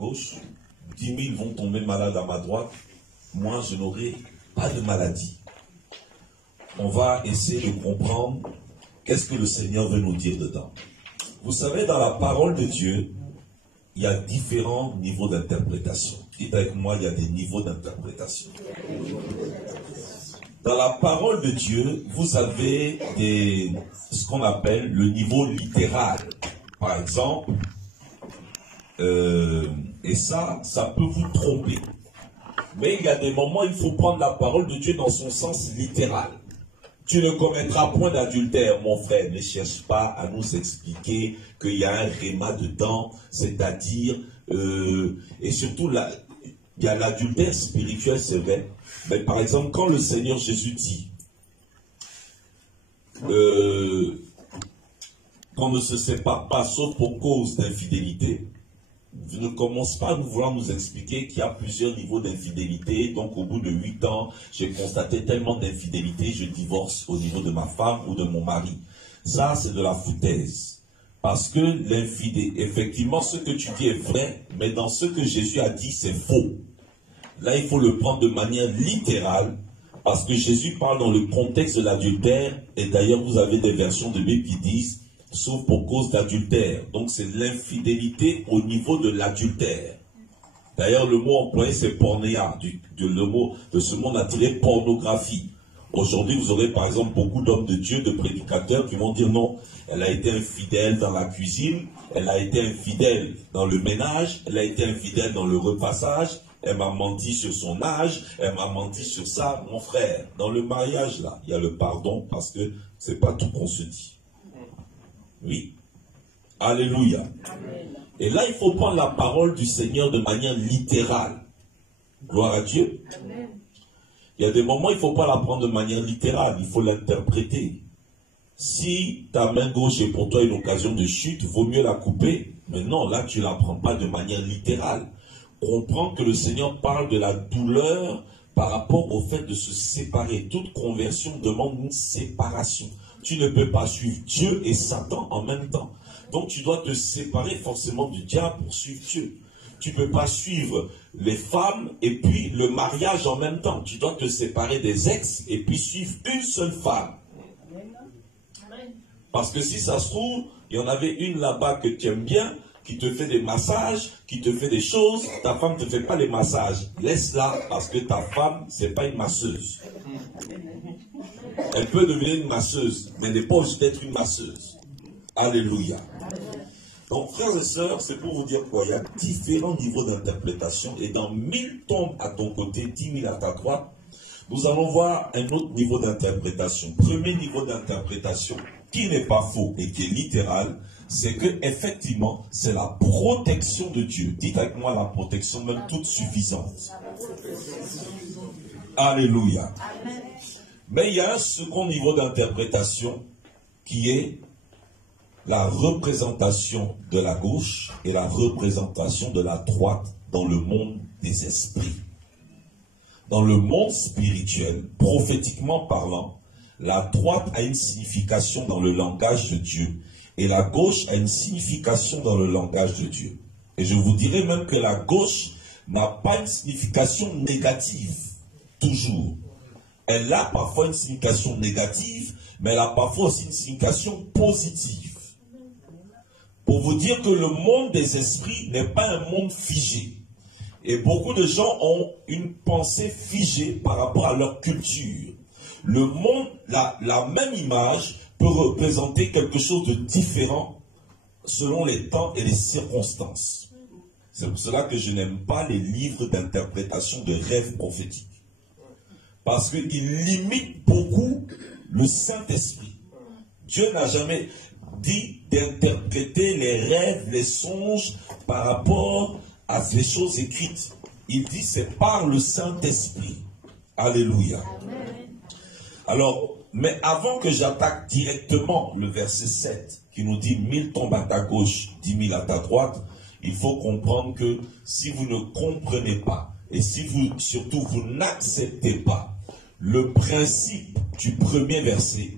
gauche, 10 000 vont tomber malades à ma droite, moi je n'aurai pas de maladie. On va essayer de comprendre qu'est-ce que le Seigneur veut nous dire dedans. Vous savez, dans la parole de Dieu, il y a différents niveaux d'interprétation. Dites avec moi, il y a des niveaux d'interprétation. Dans la parole de Dieu, vous avez ce qu'on appelle le niveau littéral. Par exemple, et ça peut vous tromper. Mais il y a des moments où il faut prendre la parole de Dieu dans son sens littéral. Tu ne commettras point d'adultère, mon frère. Ne cherche pas à nous expliquer qu'il y a un réma dedans, c'est-à-dire, et surtout, il y a l'adultère spirituel, c'est vrai. Mais par exemple, quand le Seigneur Jésus dit qu'on ne se sépare pas sauf pour cause d'infidélité, je ne commence pas à vouloir nous expliquer qu'il y a plusieurs niveaux d'infidélité. Donc au bout de 8 ans, j'ai constaté tellement d'infidélité, je divorce au niveau de ma femme ou de mon mari. Ça, c'est de la foutaise. Parce que l'infidélité, effectivement, ce que tu dis est vrai, mais dans ce que Jésus a dit, c'est faux. Là, il faut le prendre de manière littérale, parce que Jésus parle dans le contexte de l'adultère, et d'ailleurs, vous avez des versions de Bible qui disent sauf pour cause d'adultère. Donc c'est l'infidélité au niveau de l'adultère. D'ailleurs, le mot employé, c'est pornéa, le mot de ce monde attiré pornographie. Aujourd'hui, vous aurez par exemple beaucoup d'hommes de Dieu, de prédicateurs qui vont dire non, elle a été infidèle dans la cuisine, elle a été infidèle dans le ménage, elle a été infidèle dans le repassage, elle m'a menti sur son âge, elle m'a menti sur ça. Mon frère, dans le mariage là, il y a le pardon parce que c'est pas tout qu'on se dit. Oui. Alléluia. Amen. Et là, il faut prendre la parole du Seigneur de manière littérale. Gloire à Dieu. Amen. Il y a des moments où il ne faut pas la prendre de manière littérale, il faut l'interpréter. Si ta main gauche est pour toi une occasion de chute, vaut mieux la couper. Mais non, là, tu ne la prends pas de manière littérale. Comprends que le Seigneur parle de la douleur par rapport au fait de se séparer. Toute conversion demande une séparation. Tu ne peux pas suivre Dieu et Satan en même temps. Donc tu dois te séparer forcément du diable pour suivre Dieu. Tu ne peux pas suivre les femmes et puis le mariage en même temps. Tu dois te séparer des ex et puis suivre une seule femme. Parce que si ça se trouve, il y en avait une là-bas que tu aimes bien, qui te fait des massages, qui te fait des choses. Ta femme ne te fait pas les massages. Laisse-la parce que ta femme, ce n'est pas une masseuse. Elle peut devenir une masseuse, mais elle n'est pas obligée d'être une masseuse. Alléluia. Donc, frères et sœurs, c'est pour vous dire quoi? Il y a différents niveaux d'interprétation, et dans 1000 tombes à ton côté, 10 000 à ta droite, nous allons voir un autre niveau d'interprétation. Premier niveau d'interprétation, qui n'est pas faux et qui est littéral, c'est que effectivement, c'est la protection de Dieu. Dites avec moi la protection, même toute suffisante. Alléluia. Mais il y a un second niveau d'interprétation qui est la représentation de la gauche et la représentation de la droite dans le monde des esprits. Dans le monde spirituel, prophétiquement parlant, la droite a une signification dans le langage de Dieu et la gauche a une signification dans le langage de Dieu. Et je vous dirais même que la gauche n'a pas une signification négative, toujours. Elle a parfois une signification négative, mais elle a parfois aussi une signification positive. Pour vous dire que le monde des esprits n'est pas un monde figé. Et beaucoup de gens ont une pensée figée par rapport à leur culture. Le monde, la même image peut représenter quelque chose de différent selon les temps et les circonstances. C'est pour cela que je n'aime pas les livres d'interprétation de rêves prophétiques. Parce qu'ils limitent beaucoup le Saint-Esprit. Dieu n'a jamais dit d'interpréter les rêves, les songes par rapport à ces choses écrites. Il dit c'est par le Saint-Esprit. Alléluia. Alors, mais avant que j'attaque directement le verset 7 qui nous dit 1000 tombent à ta gauche, 10 000 à ta droite, il faut comprendre que si vous ne comprenez pas et si vous, surtout vous n'acceptez pas le principe du premier verset,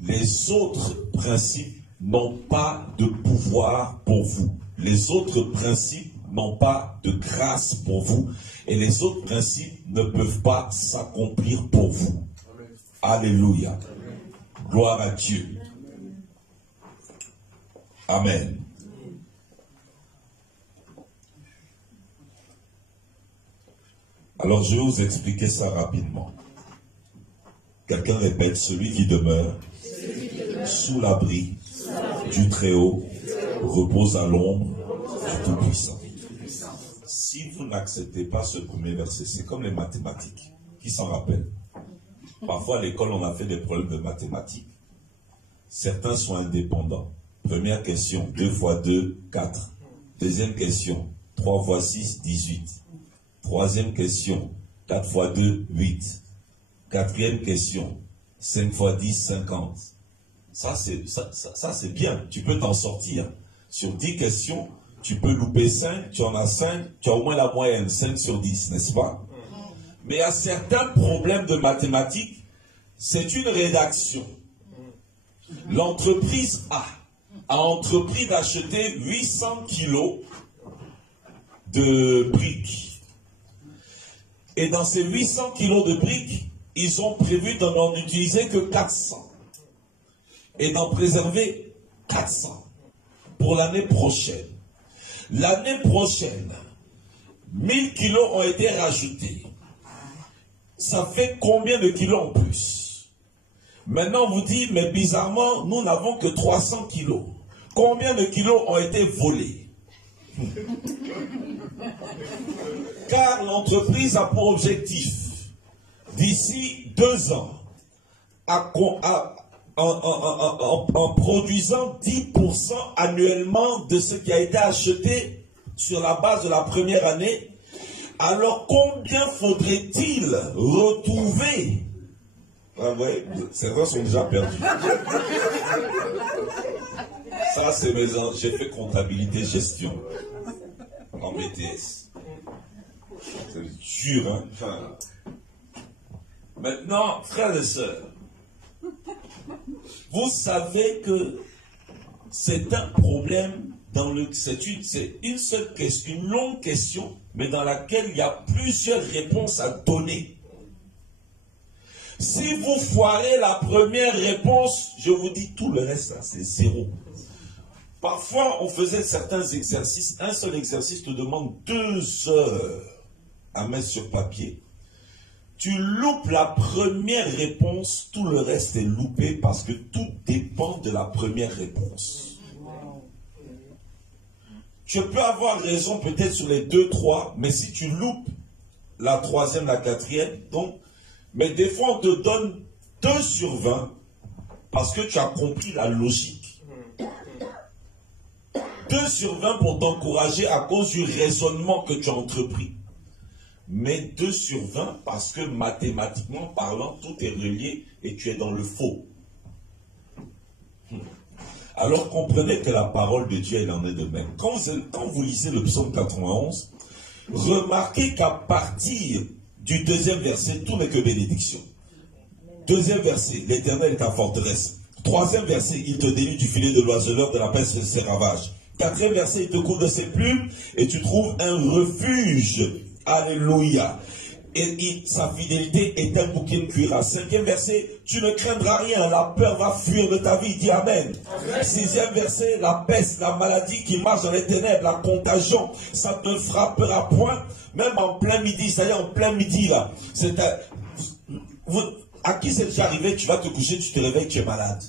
les autres principes n'ont pas de pouvoir pour vous. Les autres principes n'ont pas de grâce pour vous et les autres principes ne peuvent pas s'accomplir pour vous. Amen. Alléluia. Amen. Gloire à Dieu. Amen. Alors je vais vous expliquer ça rapidement. Quelqu'un répète, celui qui demeure sous l'abri du Très-Haut repose à l'ombre du Tout-Puissant. Si vous n'acceptez pas ce premier verset, c'est comme les mathématiques. Qui s'en rappelle? Parfois à l'école on a fait des problèmes de mathématiques. Certains sont indépendants. Première question, 2 fois 2, 4. Deuxième question, 3 fois 6, 18. Troisième question, 4 fois 2, 8. Quatrième question, 5 fois 10, 50. Ça c'est bien, tu peux t'en sortir. Sur 10 questions, tu peux louper 5, tu en as 5, tu as au moins la moyenne, 5 sur 10, n'est-ce pas? Mais il y a certains problèmes de mathématiques, c'est une rédaction. L'entreprise a entrepris d'acheter 800 kilos de briques. Et dans ces 800 kilos de briques, ils ont prévu de n'en utiliser que 400. Et d'en préserver 400 pour l'année prochaine. L'année prochaine, 1000 kilos ont été rajoutés. Ça fait combien de kilos en plus? Maintenant, on vous dit, mais bizarrement, nous n'avons que 300 kilos. Combien de kilos ont été volés? Car l'entreprise a pour objectif, d'ici 2 ans, en produisant 10% annuellement de ce qui a été acheté sur la base de la première année, alors combien faudrait-il retrouver? Ah ouais, certains sont déjà perdus. Ça, c'est mes ans. J'ai fait comptabilité gestion en BTS. C'est dur, hein? Enfin, maintenant, frères et sœurs, vous savez que c'est un problème c'est une seule question, une longue question, mais dans laquelle il y a plusieurs réponses à donner. Si vous foirez la première réponse, je vous dis tout le reste, c'est zéro. Parfois, on faisait certains exercices. Un seul exercice te demande 2 heures à mettre sur papier. Tu loupes la première réponse, tout le reste est loupé parce que tout dépend de la première réponse. Tu peux avoir raison peut-être sur les 2, 3, mais si tu loupes la 3e, la 4e, donc, mais des fois on te donne 2 sur 20 parce que tu as compris la logique. 2 sur 20 pour t'encourager à cause du raisonnement que tu as entrepris. Mais 2 sur 20 parce que mathématiquement parlant, tout est relié et tu es dans le faux. Alors comprenez que la parole de Dieu, elle en est de même. Quand vous lisez le psaume 91, remarquez qu'à partir du 2e verset, tout n'est que bénédiction. 2e verset, l'Éternel est ta forteresse. 3e verset, il te délivre du filet de l'oiseleur, de la peste de ses ravages. 4e verset, il te couvre de ses plumes et tu trouves un refuge. Alléluia. Et sa fidélité est un bouquet de cuirasse. 5e verset, tu ne craindras rien, la peur va fuir de ta vie. Dis Amen. 6e verset, la peste, la maladie qui marche dans les ténèbres, la contagion, ça ne te frappera point, même en plein midi, c'est-à-dire en plein midi là. À qui c'est déjà arrivé, tu vas te coucher, tu te réveilles, tu es malade.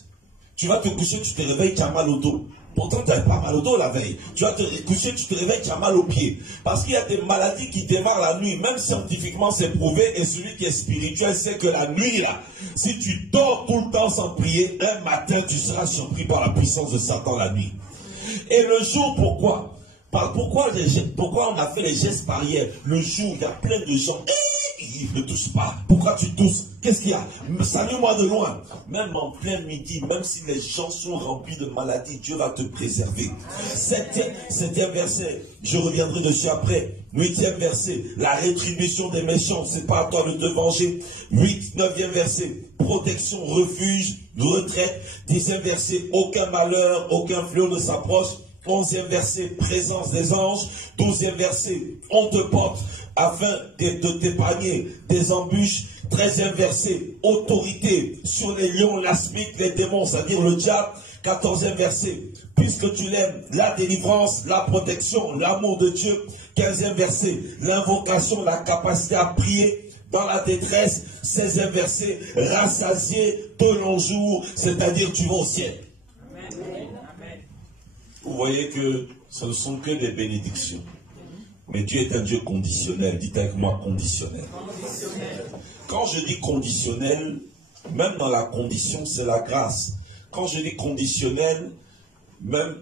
Tu vas te coucher, tu te réveilles, tu as mal au dos. Pourtant, tu n'avais pas mal au dos la veille. Tu vas te coucher, tu te réveilles, tu as mal aux pieds. Parce qu'il y a des maladies qui démarrent la nuit. Même scientifiquement, c'est prouvé. Et celui qui est spirituel sait que la nuit, là, si tu dors tout le temps sans prier, un matin, tu seras surpris par la puissance de Satan la nuit. Et le jour, pourquoi? Pourquoi on a fait les gestes barrières? Le jour, il y a plein de gens. Ils ne toussent pas. Pourquoi tu tousses? Qu'est-ce qu'il y a? Salue-moi de loin. Même en plein midi, même si les gens sont remplis de maladies, Dieu va te préserver. 7e verset, je reviendrai dessus après. 8e verset, la rétribution des méchants, c'est pas à toi de te venger. 9e verset, protection, refuge, retraite. 10e verset, aucun malheur, aucun fléau ne s'approche. 11e verset, présence des anges. 12e verset, on te porte afin de t'épargner des embûches. 13e verset, autorité sur les lions, l'aspic, les démons, c'est-à-dire le diable. 14e verset, puisque tu l'aimes, la délivrance, la protection, l'amour de Dieu. 15e verset, l'invocation, la capacité à prier dans la détresse. 16e verset, rassasié de longs jours, c'est-à-dire tu vas au ciel. Vous voyez que ce ne sont que des bénédictions. Mais Dieu est un Dieu conditionnel. Dites avec moi conditionnel. Quand je dis conditionnel, même dans la condition, c'est la grâce. Quand je dis conditionnel, même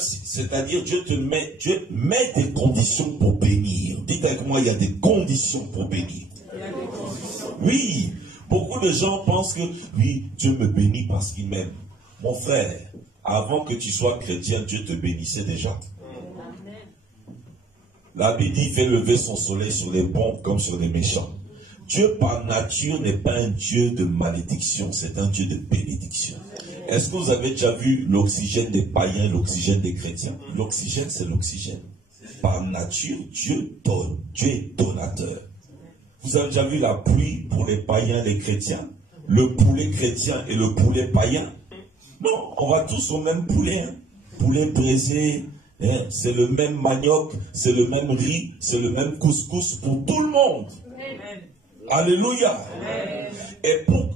c'est-à-dire Dieu met des conditions pour bénir. Dites avec moi, il y a des conditions pour bénir. Oui, beaucoup de gens pensent que oui, Dieu me bénit parce qu'il m'aime. Mon frère, avant que tu sois chrétien, Dieu te bénissait déjà. La Bible dit, fait lever son soleil sur les bons comme sur les méchants. Dieu par nature n'est pas un Dieu de malédiction, c'est un Dieu de bénédiction. Est-ce que vous avez déjà vu l'oxygène des païens, l'oxygène des chrétiens? L'oxygène, c'est l'oxygène. Par nature, Dieu donne. Dieu est donateur. Vous avez déjà vu la pluie pour les païens et les chrétiens? Le poulet chrétien et le poulet païen? Non, on va tous au même poulet. Hein. Poulet braisé, hein, c'est le même manioc, c'est le même riz, c'est le même couscous pour tout le monde. Amen. Alléluia. Amen.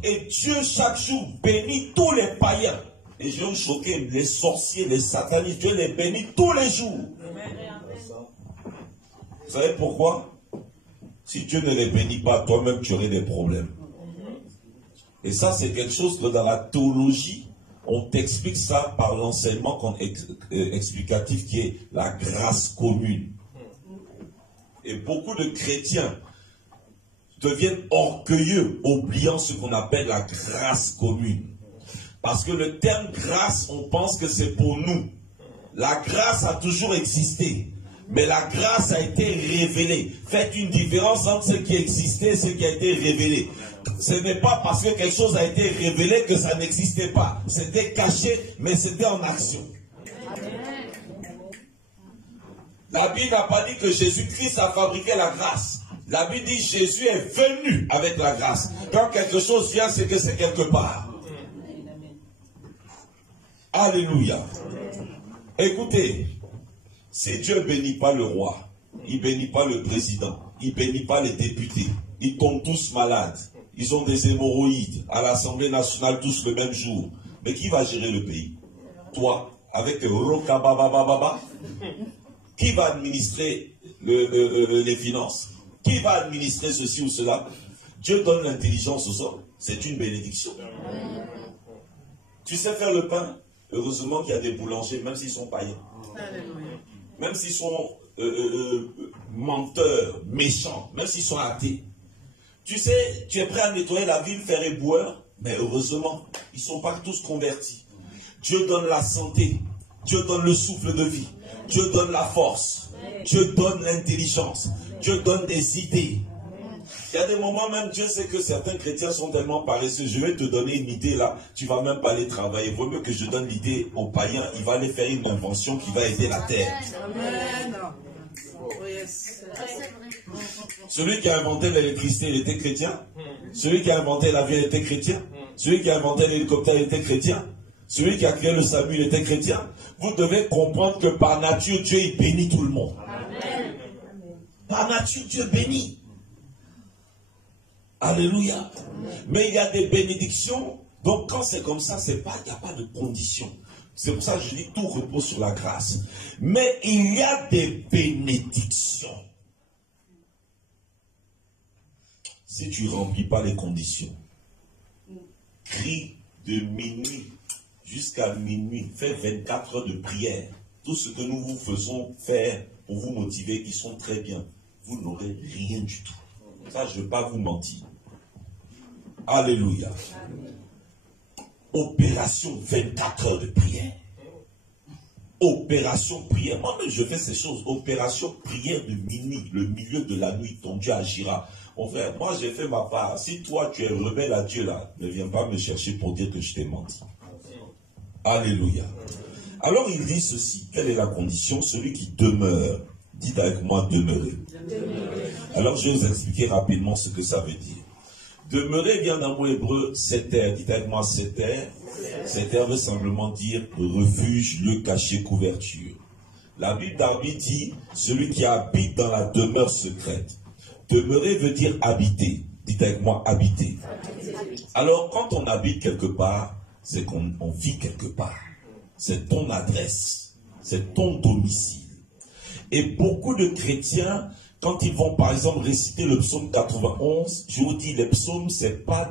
Et Dieu chaque jour bénit tous les païens. Et je vais vous choquer, les sorciers, les satanistes, Dieu les bénit tous les jours. Amen. Vous savez pourquoi? Si Dieu ne les bénit pas, toi-même tu aurais des problèmes. Et ça c'est quelque chose que dans la théologie, on t'explique ça par l'enseignement explicatif qui est la grâce commune. Et beaucoup de chrétiens deviennent orgueilleux, oubliant ce qu'on appelle la grâce commune. Parce que le terme grâce, on pense que c'est pour nous. La grâce a toujours existé, mais la grâce a été révélée. Faites une différence entre ce qui existait et ce qui a été révélé. Ce n'est pas parce que quelque chose a été révélé que ça n'existait pas. C'était caché, mais c'était en action. La Bible n'a pas dit que Jésus-Christ a fabriqué la grâce. La Bible dit que Jésus est venu avec la grâce. Quand quelque chose vient, c'est que c'est quelque part. Alléluia. Écoutez, si Dieu ne bénit pas le roi, il ne bénit pas le président, il ne bénit pas les députés, ils tombent tous malades, ils ont des hémorroïdes, à l'Assemblée nationale tous le même jour. Mais qui va gérer le pays? Toi, avec Rokababababa, qui va administrer les finances? Qui va administrer ceci ou cela? Dieu donne l'intelligence aux hommes. C'est une bénédiction. Tu sais faire le pain? Heureusement qu'il y a des boulangers, même s'ils sont païens. Même s'ils sont menteurs, méchants, même s'ils sont athées. Tu sais, tu es prêt à nettoyer la ville, faire éboueur, mais heureusement, ils ne sont pas tous convertis. Dieu donne la santé, Dieu donne le souffle de vie, Dieu donne la force, Dieu donne l'intelligence, Dieu donne des idées. Il y a des moments même, Dieu sait que certains chrétiens sont tellement paresseux. Je vais te donner une idée là, tu ne vas même pas aller travailler. Il vaut mieux que je donne l'idée aux païens, il va aller faire une invention qui va aider la terre. Amen. Celui qui a inventé l'électricité, il était chrétien. Celui qui a inventé l'avion, il était chrétien. Celui qui a inventé l'hélicoptère, il était chrétien. Celui qui a créé le SAMU, il était chrétien. Vous devez comprendre que par nature, Dieu il bénit tout le monde. Amen. Par nature, Dieu bénit. Alléluia. Mais il y a des bénédictions. Donc quand c'est comme ça, il n'y a pas de condition. C'est pour ça que je dis tout repose sur la grâce. Mais il y a des bénédictions. Si tu ne remplis pas les conditions, crie de minuit jusqu'à minuit, fais 24 heures de prière. Tout ce que nous vous faisons faire pour vous motiver, qui sont très bien, vous n'aurez rien du tout. Ça, je ne vais pas vous mentir. Alléluia. Opération 24 heures de prière. Opération prière. Moi-même, je fais ces choses. Opération prière de minuit, le milieu de la nuit, ton Dieu agira. Mon frère, moi, j'ai fait ma part. Si toi, tu es rebelle à Dieu, là, ne viens pas me chercher pour dire que je t'ai menti. Alléluia. Alors il dit ceci, quelle est la condition? Celui qui demeure. Dites avec moi, demeurer. Alors je vais vous expliquer rapidement ce que ça veut dire. Demeurer vient d'un mot hébreu, seter. Dites avec moi, seter. Seter veut simplement dire refuge, lieu caché, couverture. La Bible d'Arbi dit, celui qui habite dans la demeure secrète. Demeurer veut dire habiter. Dites avec moi, habiter. Alors, quand on habite quelque part, c'est qu'on vit quelque part. C'est ton adresse. C'est ton domicile. Et beaucoup de chrétiens, quand ils vont par exemple réciter le psaume 91, je vous dis, les psaumes, c'est pas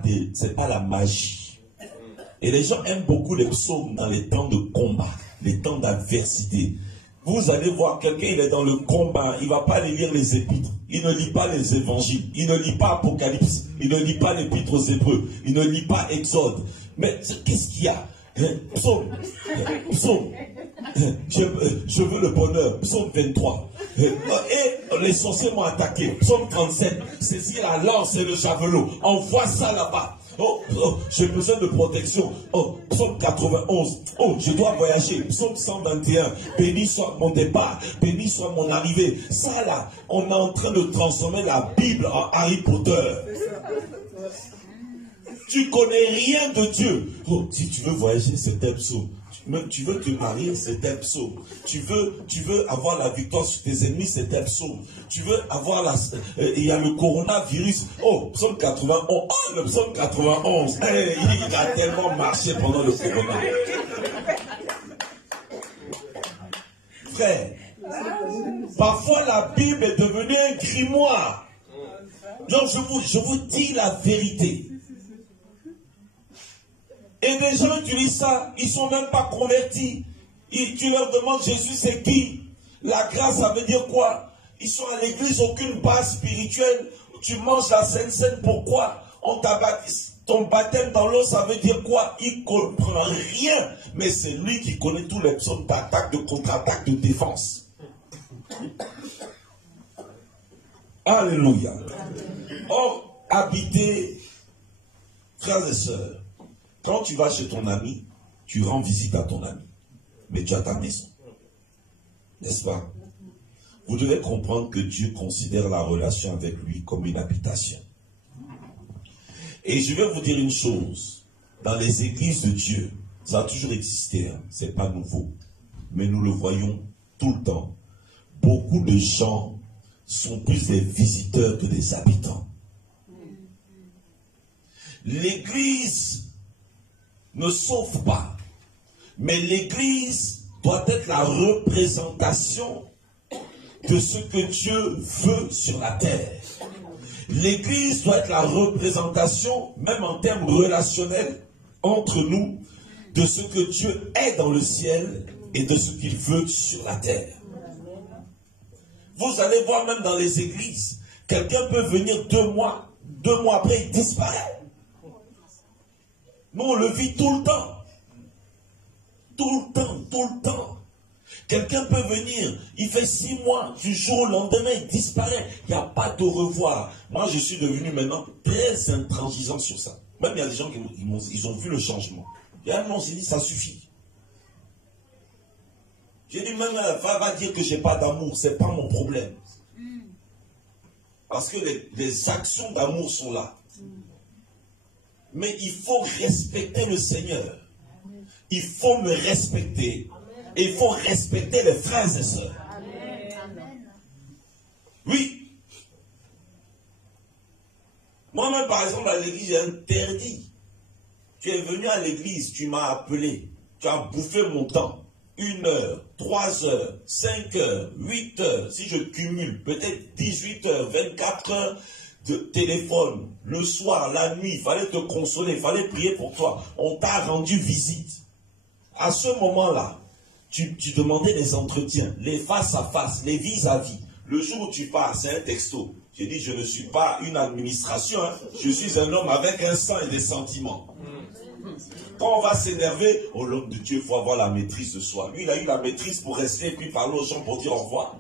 la magie. Et les gens aiment beaucoup les psaumes dans les temps de combat, les temps d'adversité. Vous allez voir quelqu'un, il est dans le combat, il ne va pas aller lire les épîtres, il ne lit pas les évangiles, il ne lit pas Apocalypse, il ne lit pas l'épître aux Hébreux, il ne lit pas Exode. Mais qu'est-ce qu'il y a? Psaume, je veux le bonheur, psaume 23. Et les sorciers m'ont attaqué, psaume 37, saisis la lance et le javelot, envoie ça là-bas. Oh, j'ai besoin de protection. Oh, psaume 91. Oh, je dois voyager. Psaume 121. Béni soit mon départ. Béni soit mon arrivée. Ça là, on est en train de transformer la Bible en Harry Potter. Tu connais rien de Dieu. Oh, si tu veux voyager, c'est tel psaume. Tu veux te marier, c'est tel psaume. Tu veux avoir la victoire sur tes ennemis, c'est tel psaume. Tu veux avoir il y a le coronavirus. Oh, psaume 91. Oh, le psaume 91. Hey, il a tellement marché pendant le corona. Frère, parfois la Bible est devenue un grimoire. Donc je vous dis la vérité. Et les gens utilisent ça, ils ne sont même pas convertis. Tu leur demandes Jésus c'est qui? La grâce, ça veut dire quoi? Ils sont à l'église, aucune base spirituelle. Tu manges la Sainte Seine, pourquoi? On t'a baptisé. Ton baptême dans l'eau, ça veut dire quoi? Il ne comprend rien. Mais c'est lui qui connaît tous les psaumes d'attaque, de contre-attaque, de défense. Alléluia. Or, habiter, frères et sœurs, quand tu vas chez ton ami, tu rends visite à ton ami. Mais tu as ta maison. N'est-ce pas? Vous devez comprendre que Dieu considère la relation avec lui comme une habitation. Et je vais vous dire une chose. Dans les églises de Dieu, ça a toujours existé. Hein, c'est pas nouveau. Mais nous le voyons tout le temps. Beaucoup de gens sont plus des visiteurs que des habitants. L'église ne sauve pas. Mais l'église doit être la représentation de ce que Dieu veut sur la terre. L'église doit être la représentation, même en termes relationnels, entre nous, de ce que Dieu est dans le ciel et de ce qu'il veut sur la terre. Vous allez voir même dans les églises, quelqu'un peut venir 2 mois après il disparaît. Nous, on le vit tout le temps. Tout le temps. Quelqu'un peut venir, il fait 6 mois, du jour au lendemain, il disparaît. Il n'y a pas de revoir. Moi, je suis devenu maintenant très intransigeant sur ça. Même il y a des gens qui ont vu le changement. Il y a un moment, on s'est dit, ça suffit. J'ai dit, même, va dire que je n'ai pas d'amour, ce n'est pas mon problème. Parce que les actions d'amour sont là. Mais il faut respecter le Seigneur. Il faut me respecter. Et il faut respecter les frères et sœurs. Oui. Moi-même, par exemple, à l'église, j'ai interdit. Tu es venu à l'église, tu m'as appelé. Tu as bouffé mon temps. 1 heure, 3 heures, 5 heures, 8 heures. Si je cumule, peut-être 18 heures, 24 heures de téléphone. Le soir, la nuit, il fallait te consoler, il fallait prier pour toi. On t'a rendu visite. À ce moment-là, tu demandais les entretiens, les face à face, les vis-à-vis. Le jour où tu pars, c'est un texto. J'ai dit, je ne suis pas une administration, hein. Je suis un homme avec un sang et des sentiments. Quand on va s'énerver, oh l'homme de Dieu, il faut avoir la maîtrise de soi. Lui, il a eu la maîtrise pour rester et puis parler aux gens pour dire au revoir.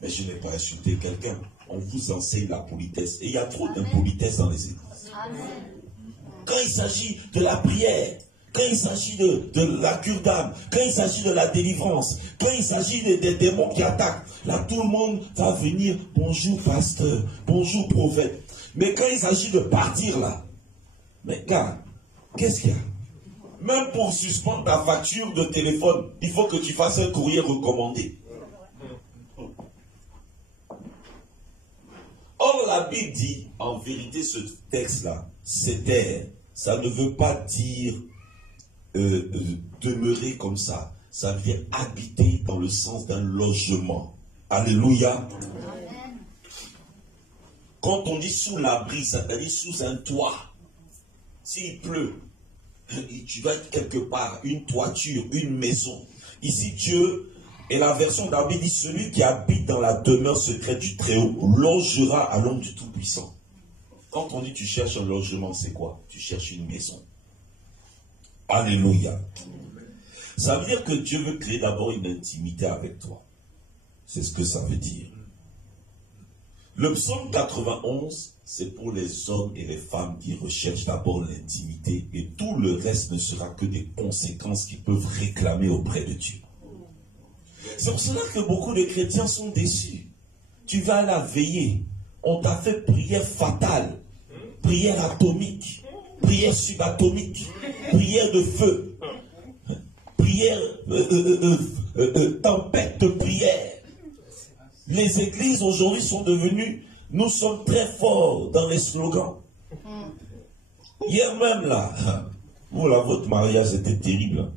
Mais je n'ai pas insulté quelqu'un. On vous enseigne la politesse. Et il y a trop d'impolitesse dans les églises. Quand il s'agit de la prière, quand il s'agit de la cure d'âme, quand il s'agit de la délivrance, quand il s'agit des démons qui attaquent, là tout le monde va venir, bonjour pasteur, bonjour prophète. Mais quand il s'agit de partir là, mais gars, qu'est-ce qu'il y a? Même pour suspendre ta facture de téléphone, il faut que tu fasses un courrier recommandé. Or, la Bible dit, en vérité, ce texte-là, c'est terre. Ça ne veut pas dire demeurer comme ça. Ça veut dire habiter dans le sens d'un logement. Alléluia. Quand on dit sous l'abri, ça veut dire sous un toit. S'il pleut, tu vas être quelque part, une toiture, une maison. Ici, Dieu, et la version d'Arbi dit, celui qui habite dans la demeure secrète du Très-Haut logera à l'ombre du Tout-Puissant. Quand on dit tu cherches un logement, c'est quoi? Tu cherches une maison. Alléluia. Ça veut dire que Dieu veut créer d'abord une intimité avec toi. C'est ce que ça veut dire. Le psaume 91, c'est pour les hommes et les femmes qui recherchent d'abord l'intimité et tout le reste ne sera que des conséquences qu'ils peuvent réclamer auprès de Dieu. C'est pour cela que beaucoup de chrétiens sont déçus. Tu vas à la veillée, on t'a fait prière fatale, prière atomique, prière subatomique, prière de feu, prière, tempête de prière. Les églises aujourd'hui sont devenues, nous sommes très forts dans les slogans. Hier même là, votre mariage était terrible.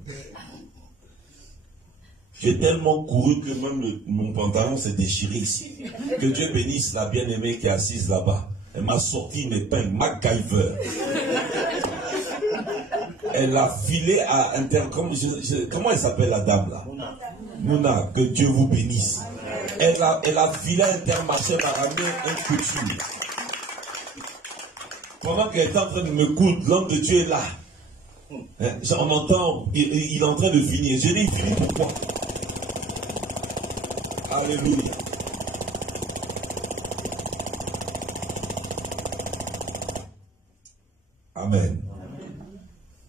J'ai tellement couru que même mon pantalon s'est déchiré ici. Que Dieu bénisse la bien-aimée qui est assise là-bas. Elle m'a sorti une épingle, MacGyver. Elle a filé à comment elle s'appelle la dame là? Mouna, que Dieu vous bénisse. Elle a filé à Intermarché, elle a ramené un couture. Pendant qu'elle est en train de me coudre, l'homme de Dieu est là. On entend, il est en train de finir. Je dis, il finit pourquoi? Alléluia. Amen.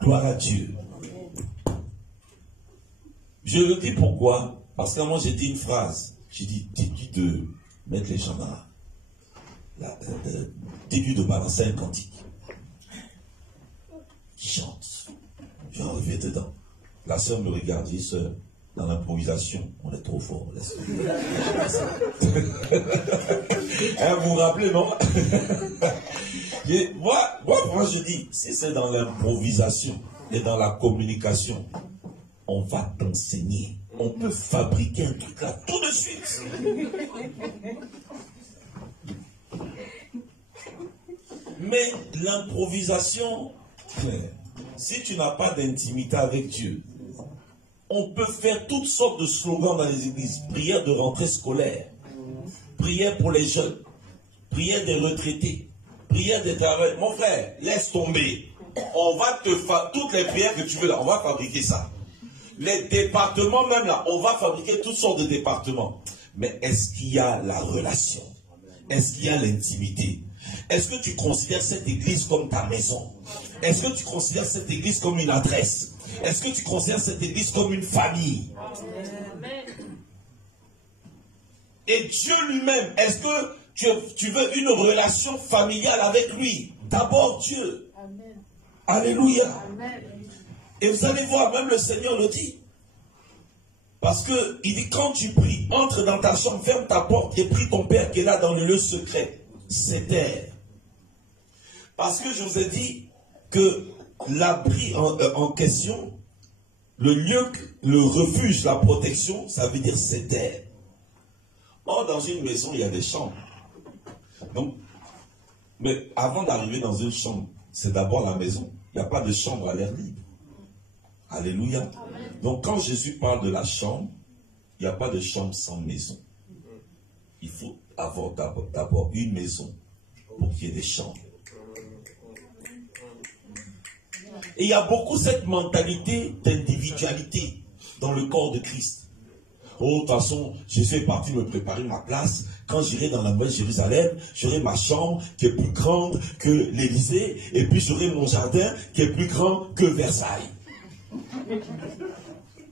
Gloire à Dieu. Je le dis pourquoi? Parce que moi j'ai dit une phrase. J'ai dit, dis-lui de mettre les gens là. Dis-lui de balancer un cantique. Chante. Je vais arriver dedans. La sœur me regarde, dit, sœur, dans l'improvisation, on est trop fort. Vous vous rappelez, non? Moi, je dis, si c'est dans l'improvisation et dans la communication, on va t'enseigner. On peut fabriquer un truc là tout de suite. Mais l'improvisation, si tu n'as pas d'intimité avec Dieu, on peut faire toutes sortes de slogans dans les églises. Prière de rentrée scolaire, prière pour les jeunes, prière des retraités, prière des travailleurs. Mon frère, laisse tomber. On va te faire toutes les prières que tu veux là, on va fabriquer ça. Les départements même là, on va fabriquer toutes sortes de départements. Mais est-ce qu'il y a la relation? Est-ce qu'il y a l'intimité? Est-ce que tu considères cette église comme ta maison? Est-ce que tu considères cette église comme une adresse? Est-ce que tu considères cette église comme une famille? Et Dieu lui-même, est-ce que tu veux une relation familiale avec lui? D'abord Dieu. Amen. Alléluia. Amen. Et vous allez voir, même le Seigneur le dit. Parce que il dit, quand tu pries, entre dans ta chambre, ferme ta porte et prie ton Père qui est là dans le lieu secret. C'est terre. Parce que je vous ai dit que l'abri en question, le lieu, le refuge, la protection, ça veut dire c'est terre. Or, dans une maison, il y a des chambres. Donc, mais avant d'arriver dans une chambre, c'est d'abord la maison. Il n'y a pas de chambre à l'air libre. Alléluia. Donc quand Jésus parle de la chambre, il n'y a pas de chambre sans maison. Il faut avoir d'abord une maison pour qu'il y ait des chambres. Et il y a beaucoup cette mentalité d'individualité dans le corps de Christ. Oh, de toute façon, Jésus est parti me préparer ma place. Quand j'irai dans la Nouvelle Jérusalem, j'aurai ma chambre qui est plus grande que l'Élysée, et puis j'aurai mon jardin qui est plus grand que Versailles.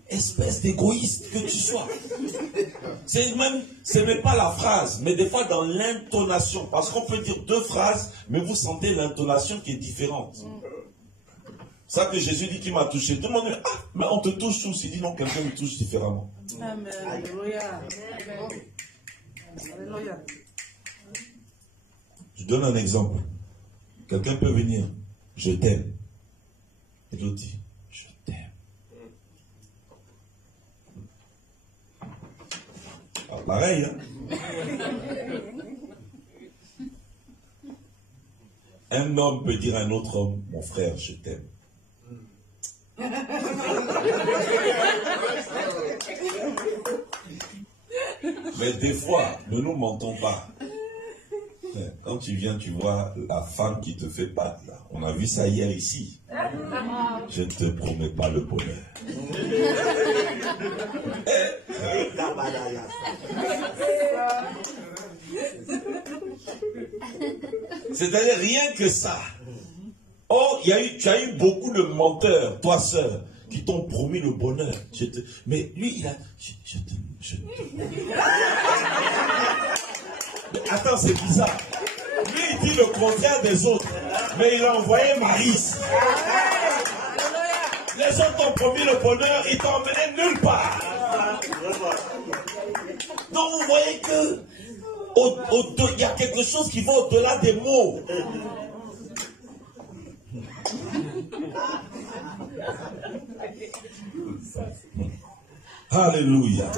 Espèce d'égoïste que tu sois. C'est même, ce n'est pas la phrase, mais des fois dans l'intonation. Parce qu'on peut dire deux phrases, mais vous sentez l'intonation qui est différente. C'est ça que Jésus dit qu'il m'a touché. Tout le monde dit, ah, mais on te touche tous. Il dit non, quelqu'un me touche différemment. Amen. Alléluia. Alléluia. Je donne un exemple. Quelqu'un peut venir, je t'aime. Et l'autre dit, je t'aime. Alors, pareil, hein. Un homme peut dire à un autre homme, mon frère, je t'aime. Mais des fois, ne nous mentons pas. Quand tu viens, tu vois la femme qui te fait battre là. On a vu ça hier ici. Je ne te promets pas le bonheur. C'est-à-dire rien que ça. Oh, tu as eu beaucoup de menteurs, toi sœur, qui t'ont promis le bonheur. Mais lui, il a... Je Mais attends, c'est bizarre. Lui, il dit le contraire des autres. Mais il a envoyé Maris. Les autres t'ont promis le bonheur, ils t'ont emmené nulle part. Donc vous voyez que il y a quelque chose qui va au-delà des mots. Alléluia.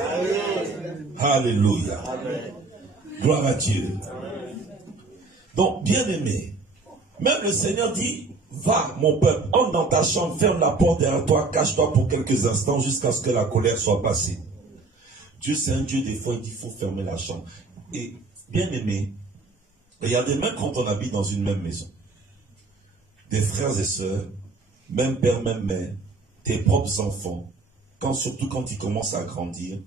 Alléluia. Gloire à Dieu. Donc, bien aimé, même le Seigneur dit, va mon peuple, entre dans ta chambre, ferme la porte derrière toi, cache-toi pour quelques instants jusqu'à ce que la colère soit passée. Dieu, c'est un Dieu, des fois, il dit, il faut fermer la chambre. Et, bien aimé, regardez, même quand on habite dans une même maison, des frères et sœurs, même père, même mère, tes propres enfants, surtout quand ils commencent à grandir,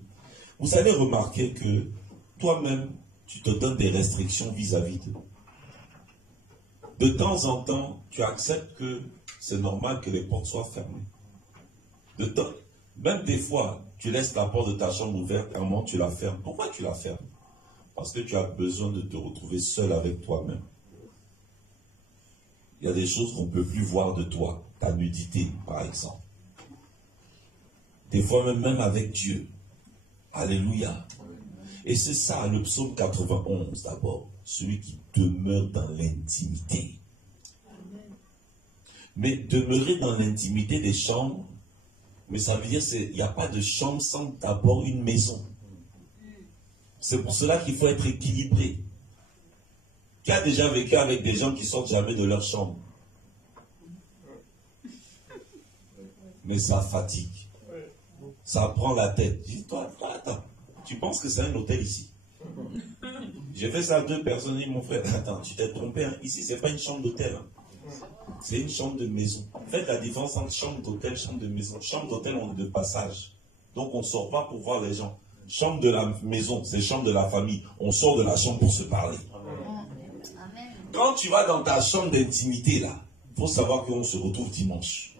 vous allez remarquer que toi-même, tu te donnes des restrictions vis-à-vis d'eux. De temps en temps, tu acceptes que c'est normal que les portes soient fermées. Même des fois, tu laisses la porte de ta chambre ouverte, à un moment tu la fermes. Pourquoi tu la fermes? Parce que tu as besoin de te retrouver seul avec toi-même. Il y a des choses qu'on ne peut plus voir de toi. Ta nudité, par exemple. Des fois même avec Dieu. Alléluia. Et c'est ça, le psaume 91 d'abord. Celui qui demeure dans l'intimité. Mais demeurer dans l'intimité des chambres, mais ça veut dire qu'il n'y a pas de chambre sans d'abord une maison. C'est pour cela qu'il faut être équilibré. Qui a déjà vécu avec des gens qui sortent jamais de leur chambre? Mais ça fatigue. Ça prend la tête. Dis-toi, attends, tu penses que c'est un hôtel ici? J'ai fait ça à 2 personnes, mon frère, attends, tu t'es trompé, hein. Ici, c'est pas une chambre d'hôtel. Hein. C'est une chambre de maison. Faites la différence entre chambre d'hôtel, chambre de maison. Chambre d'hôtel, on est de passage. Donc, on ne sort pas pour voir les gens. Chambre de la maison, c'est chambre de la famille. On sort de la chambre pour se parler. Amen. Quand tu vas dans ta chambre d'intimité, là, il faut savoir qu'on se retrouve dimanche.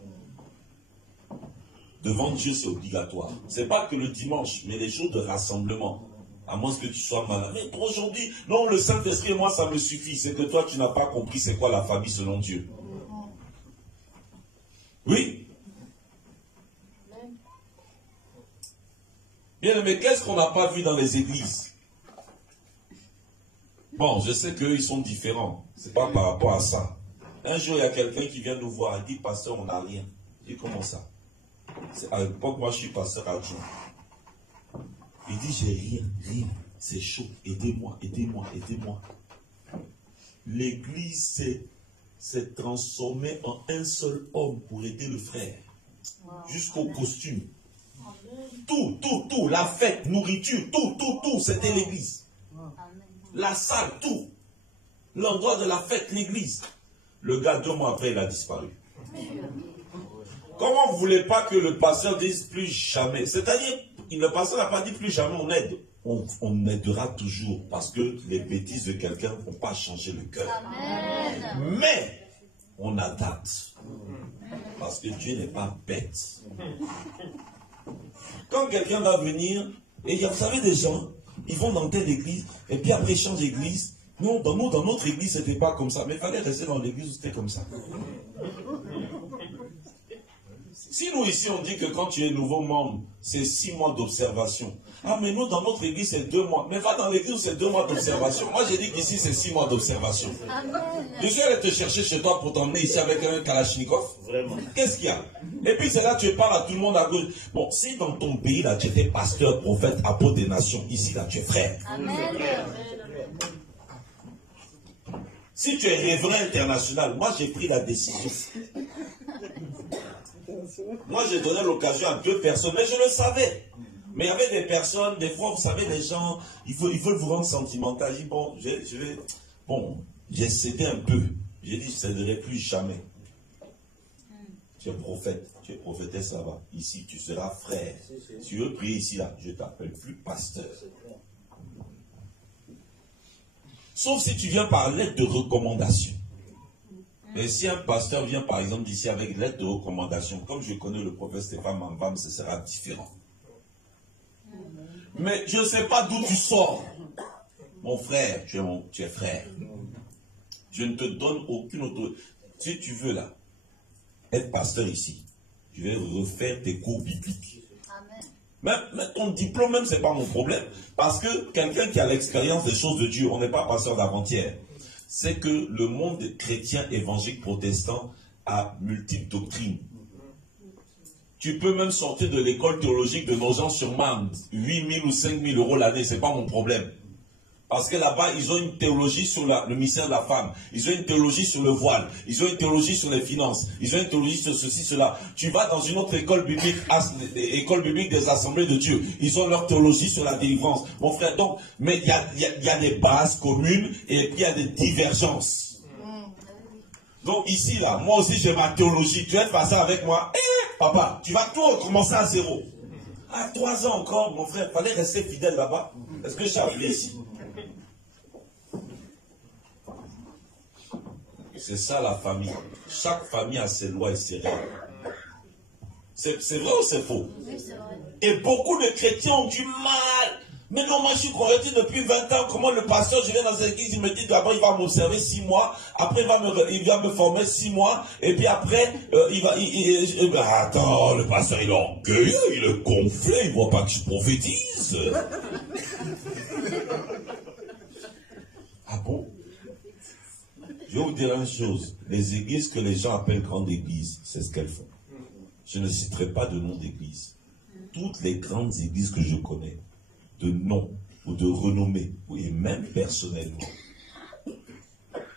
Devant Dieu, c'est obligatoire. Ce n'est pas que le dimanche, mais les jours de rassemblement. À moins que tu sois malade. Mais pour aujourd'hui, non, le Saint-Esprit et moi, ça me suffit. C'est que toi, tu n'as pas compris c'est quoi la famille selon Dieu. Oui. Bien, mais qu'est-ce qu'on n'a pas vu dans les églises? Bon, je sais qu'eux, ils sont différents. Ce n'est pas par rapport à ça. Un jour, il y a quelqu'un qui vient nous voir. Il dit, pasteur, on n'a rien. Je dis, comment ça? À l'époque, moi, je suis pasteur adjoint. Il dit, j'ai rien. C'est chaud. Aidez-moi, aidez-moi, aidez-moi. L'église s'est transformée en un seul homme pour aider le frère. Wow. Jusqu'au costume. Tout. La fête, nourriture, tout. C'était l'église. La salle, tout. L'endroit de la fête, l'église. Le gars, 2 mois après, il a disparu. Comment vous ne voulez pas que le pasteur dise plus jamais? C'est-à-dire, le pasteur n'a pas dit plus jamais on aide. On aidera toujours parce que les bêtises de quelqu'un ne vont pas changer le cœur. Mais, on adapte. Parce que Dieu n'est pas bête. Quand quelqu'un va venir, et vous savez des gens, ils vont dans telle église, et puis après ils changent d'église. Nous, dans notre église, c'était pas comme ça. Mais il fallait rester dans l'église où c'était comme ça. Si nous ici, on dit que quand tu es nouveau membre, c'est 6 mois d'observation. Ah, mais nous, dans notre église, c'est 2 mois. Mais va dans l'église où c'est 2 mois d'observation. Moi, j'ai dit qu'ici, c'est 6 mois d'observation. Je suis allé te chercher chez toi pour t'emmener ici avec un Kalachnikov. Vraiment. Qu'est-ce qu'il y a? Et puis, c'est là que tu parles à tout le monde à gauche. Bon, si dans ton pays, là, tu étais pasteur, prophète, apôtre des nations, ici, là, tu es frère. Amen. Si tu es révérend international, moi, j'ai pris la décision. Moi, j'ai donné l'occasion à 2 personnes, mais je le savais. Mais il y avait des personnes, des fois, vous savez, les gens, ils veulent vous rendre sentimental. Ils disent, bon, j'ai cédé un peu. J'ai dit, je ne céderai plus jamais. Tu es prophète, tu es prophétesse, ça va. Ici, tu seras frère. Si tu veux prier ici, là, je ne t'appelle plus pasteur. Sauf si tu viens par lettre de recommandation. Mais si un pasteur vient par exemple d'ici avec lettre de recommandation, comme je connais le prophète Stéphane Mambam, ce sera différent. Mais je ne sais pas d'où tu sors. Mon frère, tu es frère. Je ne te donne aucune autorité. Si tu veux là, être pasteur ici, je vais refaire tes cours bibliques. Mais ton diplôme même, ce n'est pas mon problème. Parce que quelqu'un qui a l'expérience des choses de Dieu, on n'est pas pasteur d'avant-hier. C'est que le monde chrétien, évangélique, protestant a multiples doctrines. Tu peux même sortir de l'école théologique de Nogent-sur-Marne, 8 000 ou 5 000 euros l'année, ce n'est pas mon problème. Parce que là-bas, ils ont une théologie sur le mystère de la femme. Ils ont une théologie sur le voile. Ils ont une théologie sur les finances. Ils ont une théologie sur ceci, cela. Tu vas dans une autre école biblique des assemblées de Dieu. Ils ont leur théologie sur la délivrance. Mon frère, donc, mais il y a des bases communes et puis il y a des divergences. Donc ici, là, moi aussi j'ai ma théologie. Tu vas faire ça avec moi. Papa, tu vas tout recommencer à zéro. À 3 ans encore, mon frère, il fallait rester fidèle là-bas. Est-ce que j'ai appelé ici? C'est ça la famille. Chaque famille a ses lois et ses règles. C'est vrai ou c'est faux? Oui, c'est vrai. Et beaucoup de chrétiens ont du mal. Mais non, moi je suis converti depuis 20 ans. Comment le pasteur, je viens dans cette église, il me dit d'abord il va m'observer 6 mois. Après il va me former 6 mois. Et puis après, attends, le pasteur il est orgueilleux, il est gonflé, il ne voit pas que je prophétise. Ah bon? Je vais vous dire une chose, les églises que les gens appellent grandes églises, c'est ce qu'elles font. Je ne citerai pas de nom d'église. Toutes les grandes églises que je connais, de nom ou de renommée, et même personnellement,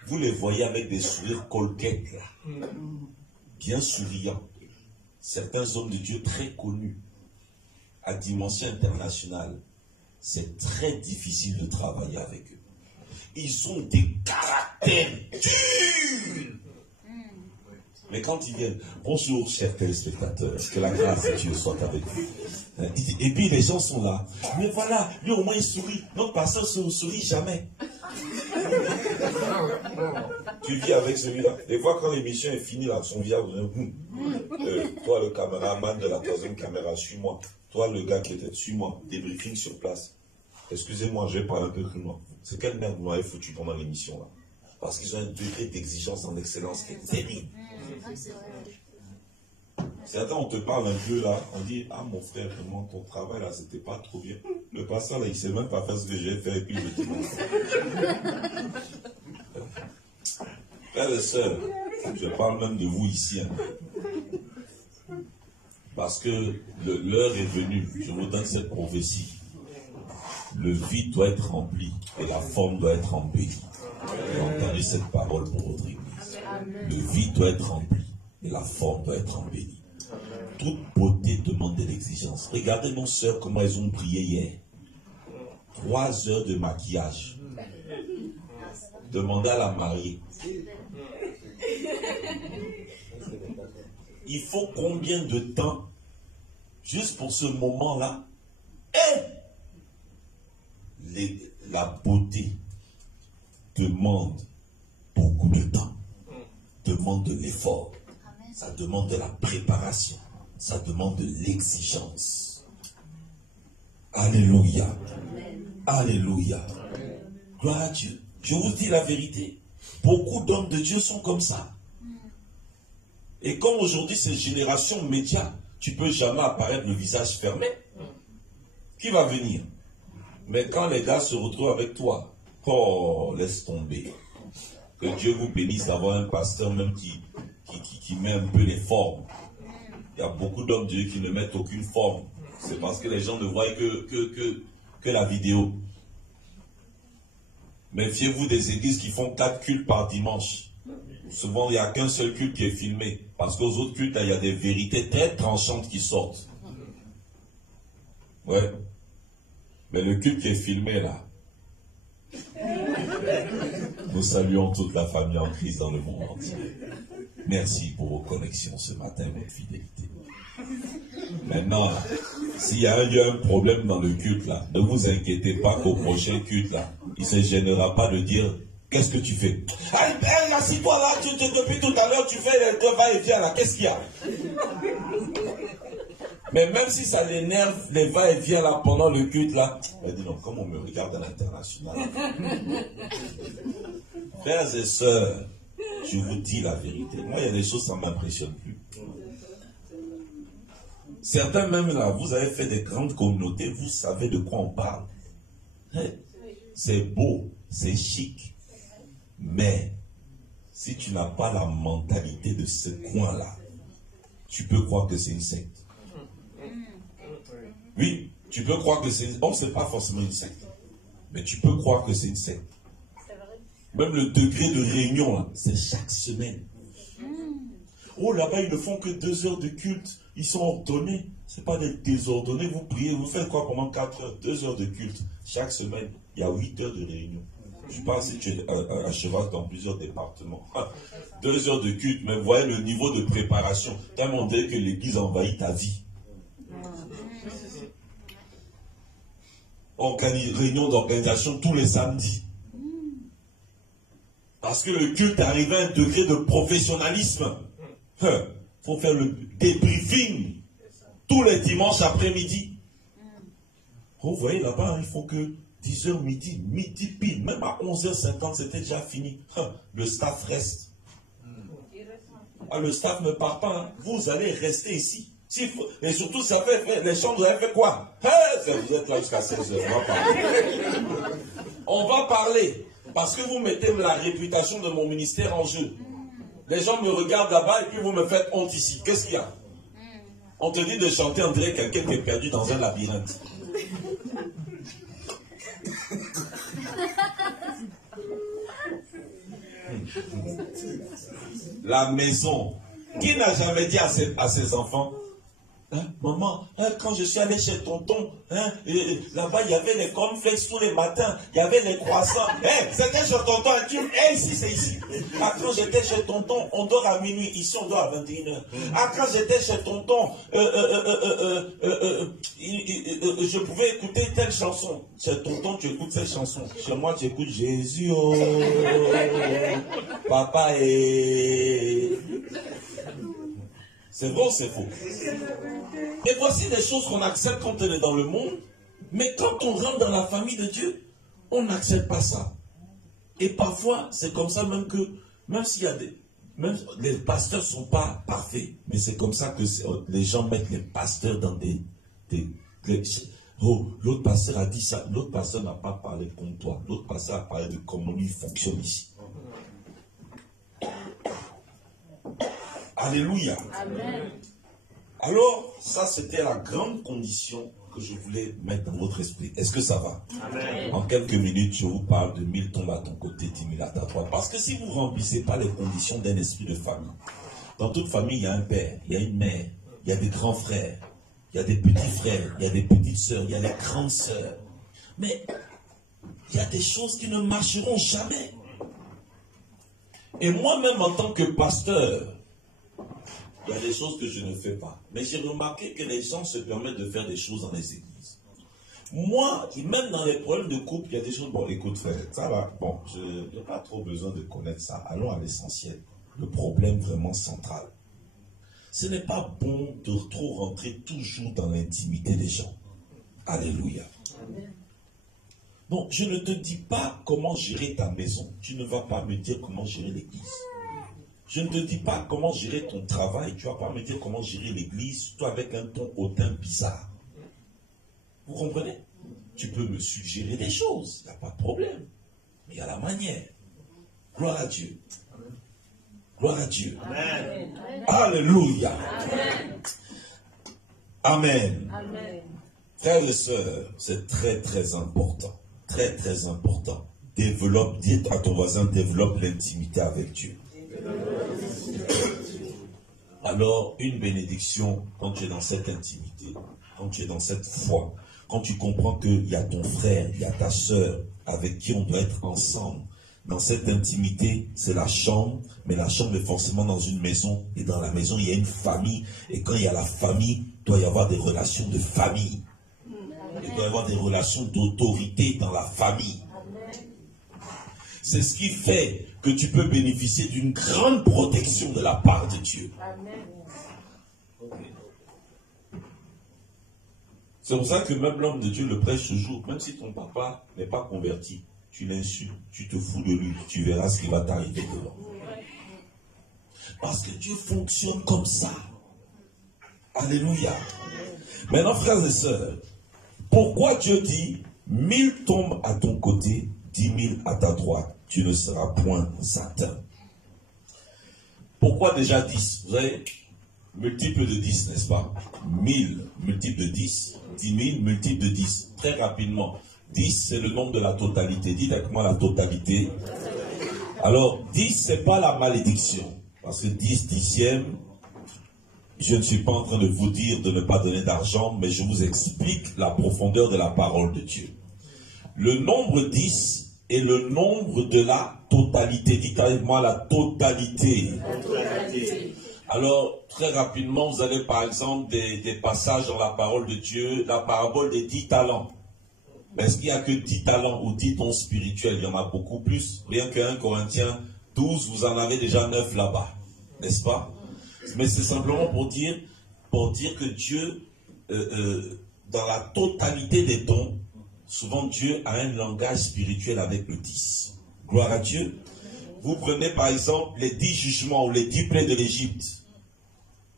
vous les voyez avec des sourires colquettes là, bien souriants. Certains hommes de Dieu très connus, à dimension internationale, c'est très difficile de travailler avec eux. Ils ont des caractères durs. Mais quand ils viennent, bonjour chers téléspectateurs, que la grâce de Dieu soit avec vous. Et puis les gens sont là. Mais voilà, lui au moins il sourit. Notre pasteur ne sourit jamais. Tu vis avec celui-là. Des fois quand l'émission est finie, là, son visage, toi le caméraman de la 3e caméra, suis-moi. Toi le gars qui était, suis-moi. Débriefing sur place. Excusez-moi, je vais parler un peu plus loin. C'est quelle merde vous m'avez foutu pendant l'émission là? Parce qu'ils ont un degré d'exigence en excellence qui est terrible. Certains, on te parle un peu là, on dit, ah mon frère, vraiment ton travail là, c'était pas trop bien. Le pasteur là, il sait même pas faire ce que j'ai fait et puis je dis non. Frères et sœurs, je parle même de vous ici. Hein. Parce que l'heure est venue, je vous donne cette prophétie. Le vide doit être rempli et la forme doit être embellie. J'ai entendu cette parole pour votre église. Le vide doit être rempli et la forme doit être embellie. Toute beauté demande de l'exigence. Regardez nos sœurs comment elles ont prié hier. 3 heures de maquillage. Demandez à la mariée. Il faut combien de temps juste pour ce moment-là? La beauté demande beaucoup de temps, demande de l'effort. Ça demande de la préparation. Ça demande de l'exigence. Alléluia. Alléluia. Gloire à Dieu. Je vous dis la vérité. Beaucoup d'hommes de Dieu sont comme ça. Et comme aujourd'hui, c'est une génération média, tu ne peux jamais apparaître le visage fermé. Qui va venir? Mais quand les gars se retrouvent avec toi, oh, laisse tomber. Que Dieu vous bénisse d'avoir un pasteur même qui met un peu les formes. Il y a beaucoup d'hommes de Dieu qui ne mettent aucune forme. C'est parce que les gens ne voient que la vidéo. Méfiez-vous des églises qui font 4 cultes par dimanche. Souvent, il n'y a qu'un seul culte qui est filmé. Parce qu'aux autres cultes, il y a des vérités très tranchantes qui sortent. Ouais. Mais le culte qui est filmé là, nous saluons toute la famille en Christ dans le monde entier. Merci pour vos connexions ce matin, votre fidélité. Maintenant, s'il y a un problème dans le culte là, ne vous inquiétez pas qu'au prochain culte là, il ne se gênera pas de dire, qu'est-ce que tu fais? Hey, assis-toi là, depuis tout à l'heure, tu fais les deux va-et-vient là, qu'est-ce qu'il y a? Mais même si ça l'énerve, les va-et-vient là, pendant le culte là, elle dit non, comme on me regarde à l'international. Frères et sœurs, je vous dis la vérité. Moi, il y a des choses, ça ne m'impressionne plus. Certains même là, vous avez fait des grandes communautés, vous savez de quoi on parle. C'est beau, c'est chic. Mais, si tu n'as pas la mentalité de ce coin-là, tu peux croire que c'est une secte. Oui, tu peux croire que c'est... Bon, c'est pas forcément une secte. Mais tu peux croire que c'est une secte. Même le degré de réunion, là, c'est chaque semaine. Oh, là-bas, ils ne font que 2 heures de culte. Ils sont ordonnés. Ce n'est pas des désordonnés. Vous priez, vous faites quoi pendant 4 heures? 2 heures de culte. Chaque semaine, il y a 8 heures de réunion. Je ne sais pas si tu es à cheval dans plusieurs départements. 2 heures de culte, mais voyez le niveau de préparation. Tu as demandé que l'église envahit ta vie. Réunion d'organisation tous les samedis. Parce que le culte arrive à un degré de professionnalisme. Il faut faire le débriefing tous les dimanches après-midi. Vous voyez là-bas, il faut que 10h midi pile, même à 11h50, c'était déjà fini. Le staff reste. Le staff ne part pas. Hein. Vous allez rester ici. Et surtout, ça fait les chambres, vous avez fait quoi? Vous êtes là jusqu'à 16h. On va parler. On va parler. Parce que vous mettez la réputation de mon ministère en jeu. Les gens me regardent là-bas et puis vous me faites honte ici. Qu'est-ce qu'il y a? On te dit de chanter, on dirait quelqu'un qui est perdu dans un labyrinthe. La maison. Qui n'a jamais dit à ses enfants, maman, quand je suis allé chez tonton, là-bas il y avait les cornflakes tous les matins, il y avait les croissants. C'était chez tonton, ici c'est ici. Quand j'étais chez tonton, on dort à minuit, ici on dort à 21h. Quand j'étais chez tonton, je pouvais écouter telle chanson. Chez tonton, tu écoutes cette chanson. Chez moi, tu écoutes Jésus, oh, papa et... C'est vrai ou c'est faux? Et voici des choses qu'on accepte quand on est dans le monde, mais quand on rentre dans la famille de Dieu, on n'accepte pas ça. Et parfois, c'est comme ça même que, même s'il y a même les pasteurs ne sont pas parfaits, mais c'est comme ça que les gens mettent les pasteurs dans oh, l'autre pasteur a dit ça, l'autre pasteur n'a pas parlé comme toi, l'autre pasteur a parlé de comment il fonctionne ici. Alléluia. Amen. Alors, ça c'était la grande condition que je voulais mettre dans votre esprit. Est-ce que ça va? Amen. En quelques minutes, je vous parle de 1000 tombes à ton côté, 10 000 à ta droite. Parce que si vous ne remplissez pas les conditions d'un esprit de famille, dans toute famille, il y a un père, il y a une mère, il y a des grands frères, il y a des petits frères, il y a des petites sœurs, il y a des grandes sœurs. Mais il y a des choses qui ne marcheront jamais. Et moi-même, en tant que pasteur, il y a des choses que je ne fais pas. Mais j'ai remarqué que les gens se permettent de faire des choses dans les églises. Moi, même dans les problèmes de couple, il y a des choses... Bon, écoute frère, ça va. Bon, je n'ai pas trop besoin de connaître ça. Allons à l'essentiel. Le problème vraiment central. Ce n'est pas bon de trop rentrer toujours dans l'intimité des gens. Alléluia. Amen. Non, je ne te dis pas comment gérer ta maison. Tu ne vas pas me dire comment gérer l'église. Je ne te dis pas comment gérer ton travail. Tu ne vas pas me dire comment gérer l'église, toi avec un ton hautain bizarre. Vous comprenez? Tu peux me suggérer des choses, il n'y a pas de problème. Mais il y a la manière. Gloire à Dieu. Gloire à Dieu. Amen. Alléluia. Amen. Amen. Amen. Frères et sœurs, c'est très très important. Très très important. Développe, dis à ton voisin, développe l'intimité avec Dieu. Alors, une bénédiction, quand tu es dans cette intimité, quand tu es dans cette foi, quand tu comprends qu'il y a ton frère, il y a ta sœur, avec qui on doit être ensemble. Dans cette intimité, c'est la chambre, mais la chambre est forcément dans une maison, et dans la maison, il y a une famille, et quand il y a la famille, il doit y avoir des relations de famille. Il doit y avoir des relations d'autorité dans la famille. C'est ce qui fait que tu peux bénéficier d'une grande protection de la part de Dieu. C'est pour ça que même l'homme de Dieu le prêche toujours. Même si ton papa n'est pas converti, tu l'insultes, tu te fous de lui, tu verras ce qui va t'arriver dedans. Parce que Dieu fonctionne comme ça. Alléluia. Maintenant, frères et sœurs, pourquoi Dieu dit 1000 tombent à ton côté, 10 000 à ta droite, tu ne seras point atteint. Pourquoi déjà 10? Vous savez, multiple de 10, n'est-ce pas? 1000 multiple de 10, 10 000 multiple de 10. Très rapidement, 10 c'est le nombre de la totalité. Dites avec moi la totalité. Alors, 10 c'est pas la malédiction. Parce que 10 dixième, je ne suis pas en train de vous dire de ne pas donner d'argent, mais je vous explique la profondeur de la parole de Dieu. Le nombre 10 est le nombre de la totalité. Dites avec moi la totalité. La totalité. Alors, très rapidement, vous avez par exemple des passages dans la parole de Dieu, la parabole des 10 talents. Mais est-ce qu'il n'y a que 10 talents ou 10 dons spirituels? Il y en a beaucoup plus. Rien que 1 Corinthiens 12, vous en avez déjà 9 là-bas. N'est-ce pas? Mais c'est simplement pour dire que Dieu, dans la totalité des dons, souvent Dieu a un langage spirituel avec le 10. Gloire à Dieu. Vous prenez par exemple les 10 jugements ou les 10 plaies de l'Égypte.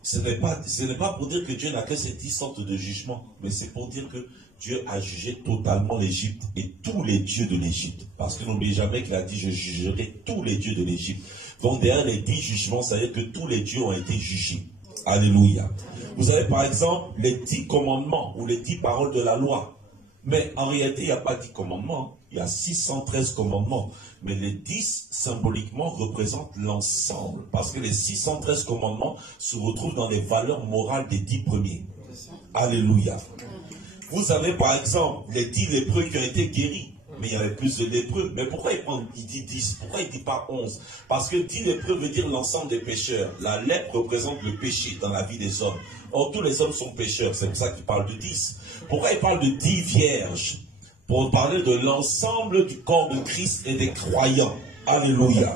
Ce n'est pas pour dire que Dieu n'a que ces 10 sortes de jugements, mais c'est pour dire que Dieu a jugé totalement l'Égypte et tous les dieux de l'Égypte. Parce que n'oubliez jamais qu'il a dit, je jugerai tous les dieux de l'Égypte. Donc derrière les 10 jugements, ça veut dire que tous les dieux ont été jugés. Alléluia. Vous avez par exemple les 10 commandements ou les 10 paroles de la loi. Mais en réalité, il n'y a pas 10 commandements. Il y a 613 commandements. Mais les 10, symboliquement, représentent l'ensemble. Parce que les 613 commandements se retrouvent dans les valeurs morales des 10 premiers. Alléluia. Vous avez par exemple les 10 lépreux qui ont été guéris. Mais il y avait plus de lépreux. Mais pourquoi il dit 10? Pourquoi il ne dit pas 11? Parce que 10 lépreux veut dire l'ensemble des pécheurs. La lèpre représente le péché dans la vie des hommes. Or, tous les hommes sont pécheurs. C'est pour ça qu'il parle de 10. Pourquoi il parle de 10 vierges? Pour parler de l'ensemble du corps de Christ et des croyants. Alléluia.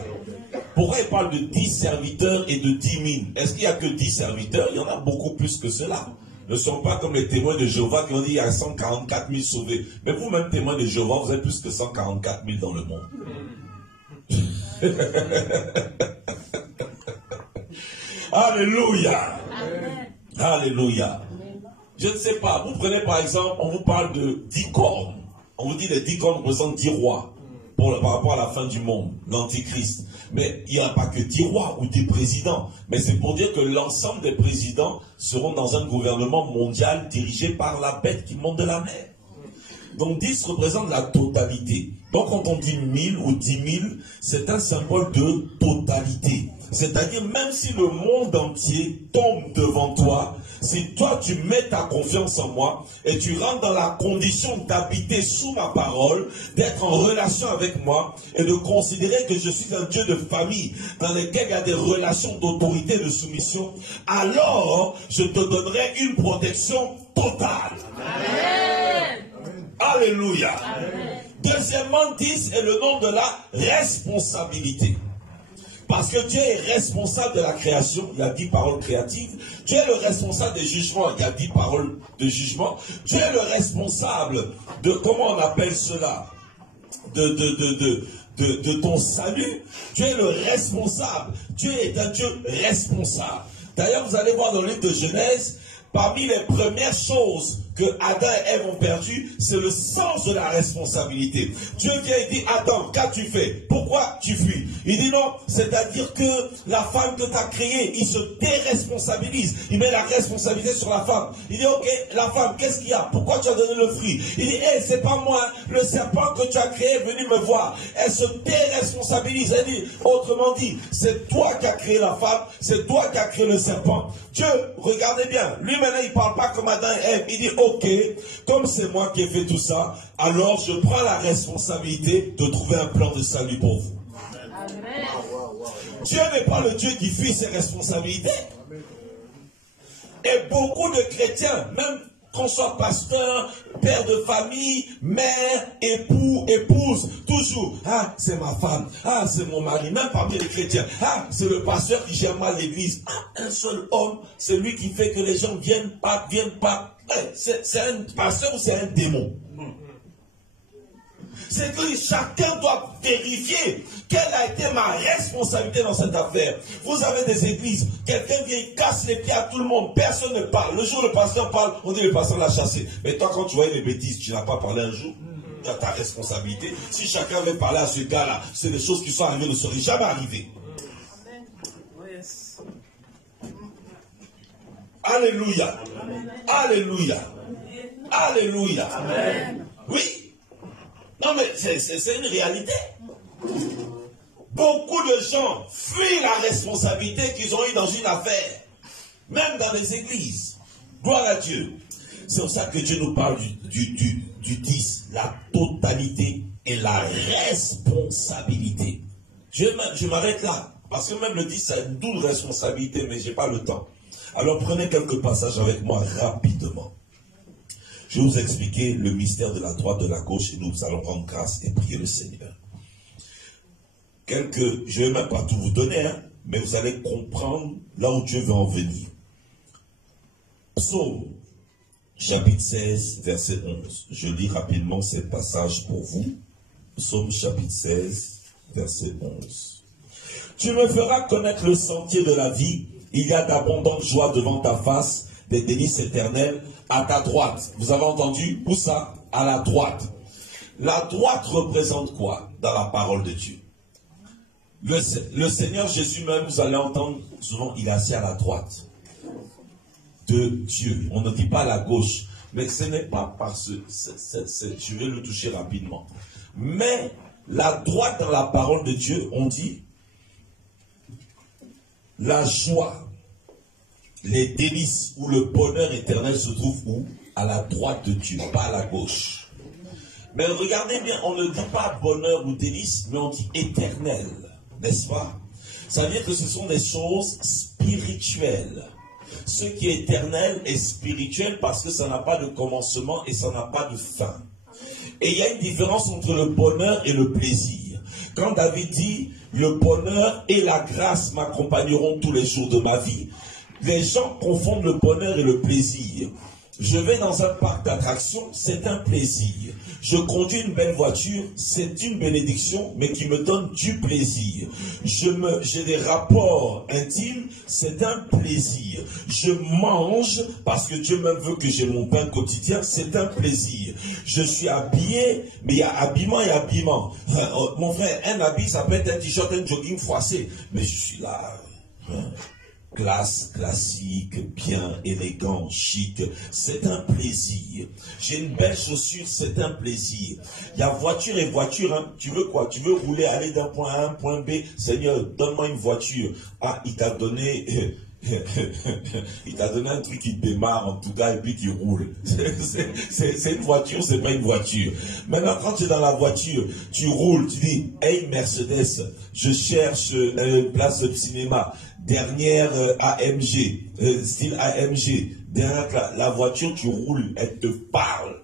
Pourquoi il parle de 10 serviteurs et de 10 000? Est-ce qu'il n'y a que 10 serviteurs? Il y en a beaucoup plus que cela. Ne sont pas comme les témoins de Jéhovah qui ont dit il y a 144 000 sauvés. Mais vous-même, témoins de Jéhovah, vous êtes plus que 144 000 dans le monde. Alléluia. Amen. Alléluia. Je ne sais pas, vous prenez par exemple, on vous parle de 10 cornes. On vous dit les 10 cornes représentent 10 rois par rapport à la fin du monde, l'antichrist. Mais il n'y a pas que 10 rois ou 10 présidents. Mais c'est pour dire que l'ensemble des présidents seront dans un gouvernement mondial dirigé par la bête qui monte de la mer. Donc 10 représente la totalité. Donc quand on dit 1000 ou 10 000, c'est un symbole de totalité. C'est-à-dire même si le monde entier tombe devant toi, si toi tu mets ta confiance en moi et tu rentres dans la condition d'habiter sous ma parole, d'être en relation avec moi et de considérer que je suis un Dieu de famille dans lequel il y a des relations d'autorité et de soumission, alors je te donnerai une protection totale. Amen. Alléluia. Amen. Deuxièmement, 10 est le nom de la responsabilité. Parce que Dieu est responsable de la création, il y a 10 paroles créatives. Dieu est le responsable des jugements, il y a 10 paroles de jugement. Dieu est le responsable de, comment on appelle cela, de ton salut. Dieu est le responsable. Dieu est un Dieu responsable. D'ailleurs, vous allez voir dans le livre de Genèse, parmi les premières choses que Adam et Ève ont perdu, c'est le sens de la responsabilité. Dieu vient et dit, Adam, qu'as-tu fait? Pourquoi tu fuis? Il dit non, c'est-à-dire que la femme que tu as créée, il se déresponsabilise. Il met la responsabilité sur la femme. Il dit, ok, la femme, qu'est-ce qu'il y a? Pourquoi tu as donné le fruit? Il dit, hey, c'est pas moi, le serpent que tu as créé est venu me voir. Elle se déresponsabilise. Elle dit, autrement dit, c'est toi qui as créé la femme, c'est toi qui as créé le serpent. Dieu, regardez bien, lui maintenant il ne parle pas comme Adam et Ève. Il dit, ok, comme c'est moi qui ai fait tout ça, alors je prends la responsabilité de trouver un plan de salut pour vous. Amen. Dieu n'est pas le Dieu qui fuit ses responsabilités. Et beaucoup de chrétiens, même qu'on soit pasteur, père de famille, mère, époux, épouse, toujours, ah, c'est ma femme, ah, c'est mon mari, même parmi les chrétiens, ah, c'est le pasteur qui gère mal l'église, ah, un seul homme, c'est lui qui fait que les gens viennent pas. C'est un pasteur ou c'est un démon? C'est que chacun doit vérifier quelle a été ma responsabilité dans cette affaire. Vous avez des églises, quelqu'un vient, casse les pieds à tout le monde, personne ne parle. Le jour où le pasteur parle, on dit le pasteur l'a chassé. Mais toi, quand tu vois les bêtises, tu n'as pas parlé un jour, tu as ta responsabilité. Si chacun veut parler à ce gars-là, c'est des choses qui sont arrivées, ne seraient jamais arrivées. Alléluia. Alléluia. Alléluia. Amen. Oui. Non mais c'est une réalité. Beaucoup de gens fuient la responsabilité qu'ils ont eue dans une affaire. Même dans les églises. Gloire à Dieu. C'est pour ça que Dieu nous parle du 10. La totalité et la responsabilité. Je m'arrête là. Parce que même le 10, c'est une double responsabilité, mais je n'ai pas le temps. Alors prenez quelques passages avec moi rapidement. Je vais vous expliquer le mystère de la droite, de la gauche, et nous allons rendre grâce et prier le Seigneur. Je ne vais même pas tout vous donner, hein, mais vous allez comprendre là où Dieu veut en venir. Psaume, chapitre 16, verset 11. Je lis rapidement ce passage pour vous. Psaume, chapitre 16, verset 11. Tu me feras connaître le sentier de la vie. Il y a d'abondantes joies devant ta face, des délices éternelles à ta droite. Vous avez entendu? Où ça? À la droite. La droite représente quoi dans la parole de Dieu? Le Seigneur Jésus même, vous allez entendre souvent, il est assis à la droite de Dieu. On ne dit pas à la gauche. Mais ce n'est pas parce que... je vais le toucher rapidement. Mais la droite dans la parole de Dieu, on dit la joie, les délices ou le bonheur éternel se trouvent où? À la droite de Dieu, pas à la gauche. Mais regardez bien, on ne dit pas bonheur ou délices, mais on dit éternel, n'est-ce pas? Ça veut dire que ce sont des choses spirituelles. Ce qui est éternel est spirituel parce que ça n'a pas de commencement et ça n'a pas de fin. Et il y a une différence entre le bonheur et le plaisir. Quand David dit, le bonheur et la grâce m'accompagneront tous les jours de ma vie, les gens confondent le bonheur et le plaisir. Je vais dans un parc d'attractions, c'est un plaisir. Je conduis une belle voiture, c'est une bénédiction, mais qui me donne du plaisir. J'ai des rapports intimes, c'est un plaisir. Je mange, parce que Dieu même veut que j'ai mon pain quotidien, c'est un plaisir. Je suis habillé, mais il y a habillement et habillement. Enfin, mon frère, un habit, ça peut être un t-shirt, un jogging froissé, mais je suis là... classe, classique, bien, élégant, chic, c'est un plaisir. J'ai une belle chaussure, c'est un plaisir. Il y a voiture et voiture, hein. Tu veux quoi? Tu veux rouler, aller d'un point A à un point B? Seigneur, donne-moi une voiture. Ah, il t'a donné... il t'a donné un truc qui démarre en tout cas et puis qui roule. C'est une voiture, c'est pas une voiture. Maintenant, quand tu es dans la voiture, tu roules, tu dis, hey Mercedes, je cherche une place de cinéma. Dernière AMG, style AMG. Derrière la voiture, tu roules, elle te parle.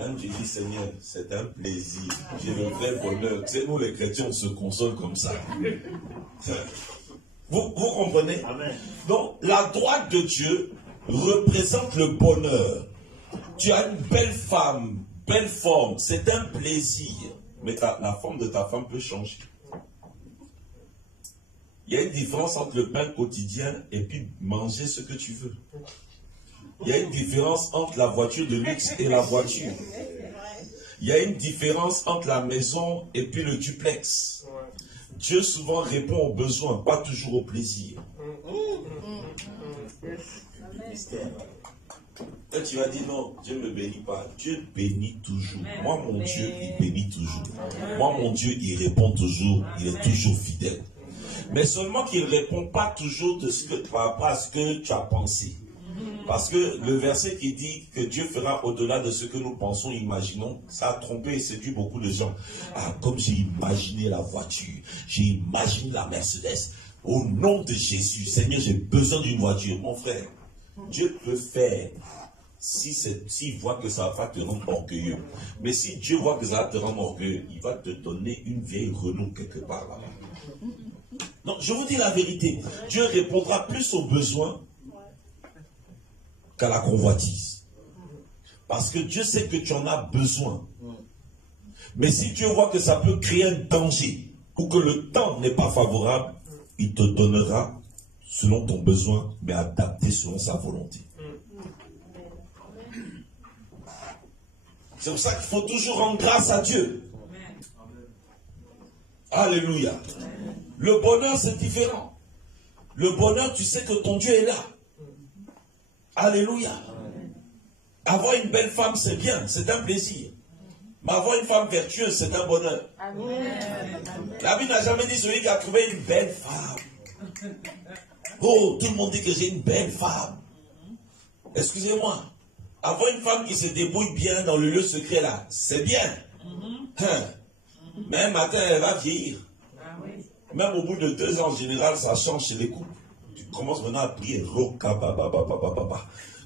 Hein, j'ai dit, Seigneur, c'est un plaisir. J'ai le vrai bonheur. Tu sais, nous les chrétiens, on se console comme ça. Vous comprenez? Amen. Donc, la droite de Dieu représente le bonheur. Tu as une belle femme, belle forme, c'est un plaisir. Mais la forme de ta femme peut changer. Il y a une différence entre le pain quotidien et puis manger ce que tu veux. Il y a une différence entre la voiture de luxe et la voiture. Il y a une différence entre la maison et puis le duplex. Dieu souvent répond aux besoins, pas toujours au plaisir. Toi, tu vas dire non, Dieu ne me bénit pas. Dieu bénit toujours. Moi, mon Dieu, il bénit toujours. Moi, mon Dieu, il répond toujours. Il est toujours fidèle. Mais seulement qu'il ne répond pas toujours par rapport à ce que tu as pensé. Parce que le verset qui dit que Dieu fera au-delà de ce que nous pensons, imaginons, ça a trompé et séduit beaucoup de gens. Ah, comme j'ai imaginé la voiture, j'ai imaginé la Mercedes. Au nom de Jésus, Seigneur, j'ai besoin d'une voiture. Mon frère, Dieu peut faire s'il voit que ça va te rendre orgueilleux. Mais si Dieu voit que ça va te rendre orgueilleux, il va te donner une vieille Renault quelque part là-bas. Donc, je vous dis la vérité. Dieu répondra plus aux besoins qu'à la convoitise. Parce que Dieu sait que tu en as besoin. Mais si Dieu voit que ça peut créer un danger ou que le temps n'est pas favorable, il te donnera selon ton besoin, mais adapté selon sa volonté. C'est pour ça qu'il faut toujours rendre grâce à Dieu. Alléluia. Le bonheur, c'est différent. Le bonheur, tu sais que ton Dieu est là. Alléluia. Avoir une belle femme, c'est bien, c'est un plaisir. Mais avoir une femme vertueuse, c'est un bonheur. La Bible n'a jamais dit celui qui a trouvé une belle femme. Oh, tout le monde dit que j'ai une belle femme. Excusez-moi. Avoir une femme qui se débrouille bien dans le lieu secret là, c'est bien. Mais un matin, elle va vieillir. Même au bout de 2 ans, en général, ça change chez les couples. Tu commences maintenant à prier.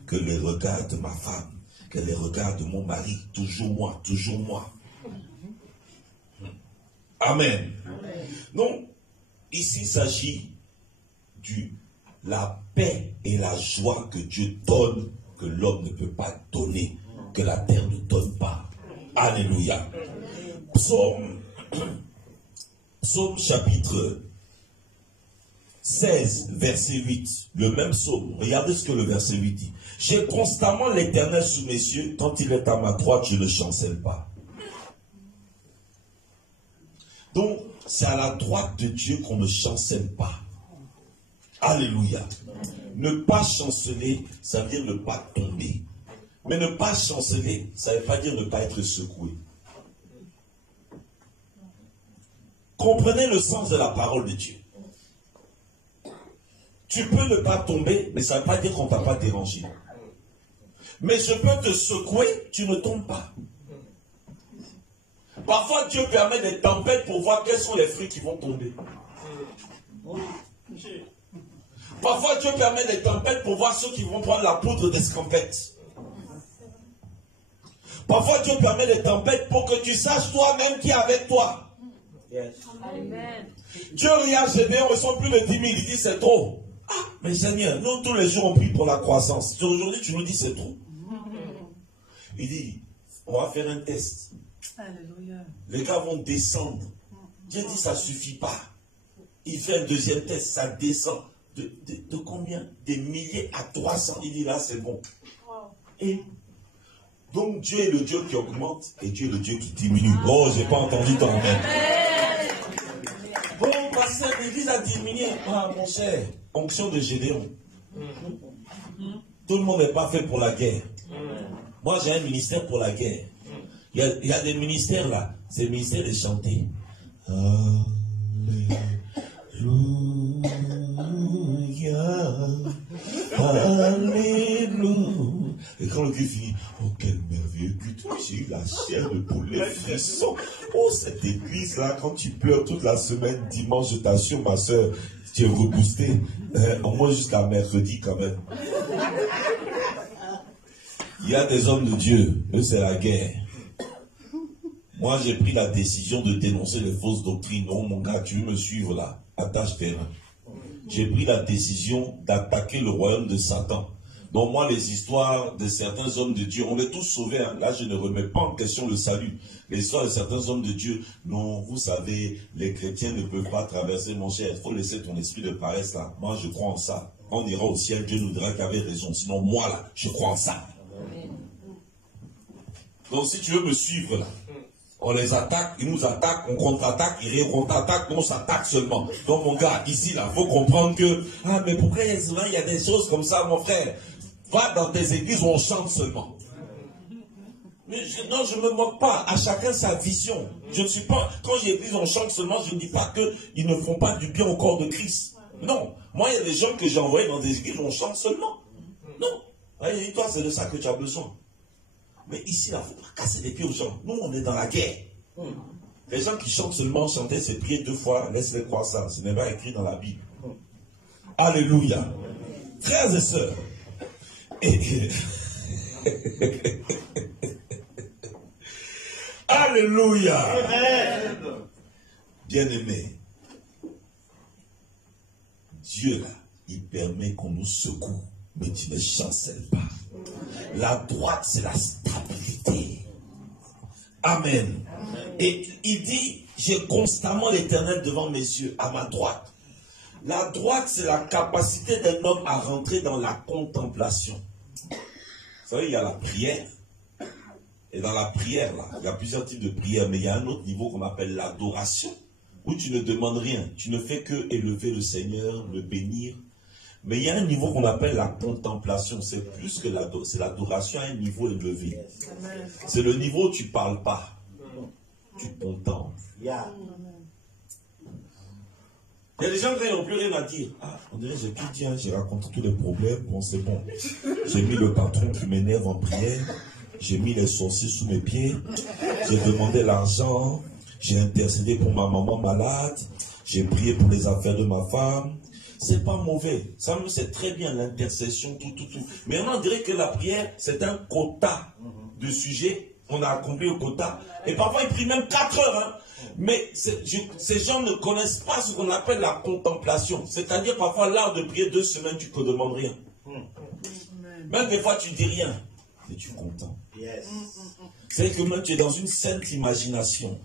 Que les regards de ma femme, que les regards de mon mari, toujours moi, toujours moi. Amen. Donc, ici, il s'agit de la paix et la joie que Dieu donne, que l'homme ne peut pas donner, que la terre ne donne pas. Alléluia. Psaume chapitre 16, verset 8. Le même psaume. Regardez ce que le verset 8 dit. J'ai constamment l'Éternel sous mes yeux. Quand il est à ma droite, je ne le chancelle pas. Donc, c'est à la droite de Dieu qu'on ne chancelle pas. Alléluia. Ne pas chanceler, ça veut dire ne pas tomber. Mais ne pas chanceler, ça ne veut pas dire ne pas être secoué. Comprenez le sens de la parole de Dieu. Tu peux ne pas tomber, mais ça ne veut pas dire qu'on ne t'a pas dérangé. Mais je peux te secouer, tu ne tombes pas. Parfois, Dieu permet des tempêtes pour voir quels sont les fruits qui vont tomber. Parfois, Dieu permet des tempêtes pour voir ceux qui vont prendre la poudre d'escampette. Parfois, Dieu permet des tempêtes pour que tu saches toi-même qui est avec toi. Yes. Amen. Dieu regarde Gédéon, ils sont plus de 10 000, il dit c'est trop. Ah, mais Seigneur, nous tous les jours on prie pour la croissance. Aujourd'hui tu nous dis c'est trop. Il dit, on va faire un test. Alléluia. Les gars vont descendre. Dieu dit ça suffit pas. Il fait un deuxième test, ça descend. De combien? Des milliers à 300. Il dit là c'est bon. Et donc Dieu est le Dieu qui augmente et Dieu est le Dieu qui diminue. Oh, j'ai pas entendu ton amen. Bon, pasteur, l'église a diminué. Ah, mon cher, onction de Gédéon. Tout le monde n'est pas fait pour la guerre. Moi, j'ai un ministère pour la guerre. Il y a des ministères là. C'est le ministère de chanter. Alléluia. Alléluia. Et quand le Dieu finit, oh quel merveilleux culte, j'ai eu la chair de poulet frisson. Oh cette église là, quand tu pleures toute la semaine, dimanche, je t'assure ma soeur, tu es reboosté, au moins jusqu'à mercredi quand même. Il y a des hommes de Dieu, eux c'est la guerre. Moi j'ai pris la décision de dénoncer les fausses doctrines. Non mon gars, tu veux me suivre là, attache terrain. J'ai pris la décision d'attaquer le royaume de Satan. Donc moi les histoires de certains hommes de Dieu, on est tous sauvés. Hein. Là je ne remets pas en question le salut. Les histoires de certains hommes de Dieu, non, vous savez, les chrétiens ne peuvent pas traverser, mon cher. Il faut laisser ton esprit de paresse là. Moi je crois en ça. On ira au ciel, Dieu nous dira qu'il avait raison. Sinon moi là, je crois en ça. Donc si tu veux me suivre là, on les attaque, ils nous attaquent, on contre-attaque, ils contre-attaquent, on s'attaque seulement. Donc mon gars, ici là, il faut comprendre que, ah mais pourquoi il y a des choses comme ça mon frère? Va dans tes églises où on chante seulement. Mais non, je ne me moque pas, à chacun sa vision. Je ne suis pas, quand j'église on chante seulement, je ne dis pas qu'ils ne font pas du bien au corps de Christ. Non, moi il y a des gens que j'ai envoyés dans des églises où on chante seulement. Non, allez, toi c'est de ça que tu as besoin. Mais ici, là, il ne faut pas casser les pieds aux gens. Nous, on est dans la guerre. Les gens qui chantent seulement, chanter, c'est prier 2 fois, laisse-les croire ça. Ce n'est pas écrit dans la Bible. Alléluia. Frères et sœurs. Alléluia. Bien-aimés, Dieu, là, il permet qu'on nous secoue, mais tu ne chancelles pas. La droite, c'est la stabilité. Amen. Et il dit, j'ai constamment l'Éternel devant mes yeux, à ma droite. La droite, c'est la capacité d'un homme à rentrer dans la contemplation. Vous savez, il y a la prière. Et dans la prière, là, il y a plusieurs types de prières, mais il y a un autre niveau qu'on appelle l'adoration, où tu ne demandes rien. Tu ne fais que élever le Seigneur, le bénir. Mais il y a un niveau qu'on appelle la contemplation. C'est plus que l'adoration. C'est l'adoration à un niveau élevé. C'est le niveau où tu ne parles pas. Tu contemples. Il y a des gens qui n'ont plus rien à dire. Ah, on dirait j'ai tout dit, hein, j'ai raconté tous les problèmes. Bon, c'est bon. J'ai mis le patron qui m'énerve en prière. J'ai mis les sorciers sous mes pieds. J'ai demandé l'argent. J'ai intercédé pour ma maman malade. J'ai prié pour les affaires de ma femme. C'est pas mauvais. Ça me c'est très bien l'intercession, tout. Mais on dirait que la prière, c'est un quota de sujets. On a accompli le quota. Et parfois, ils prient même 4 heures. Hein. Mais ces gens ne connaissent pas ce qu'on appelle la contemplation. C'est-à-dire, parfois, l'art de prier 2 semaines, tu ne demandes rien. Même des fois, tu ne dis rien. Mais tu contemples. C'est que même tu es dans une sainte imagination.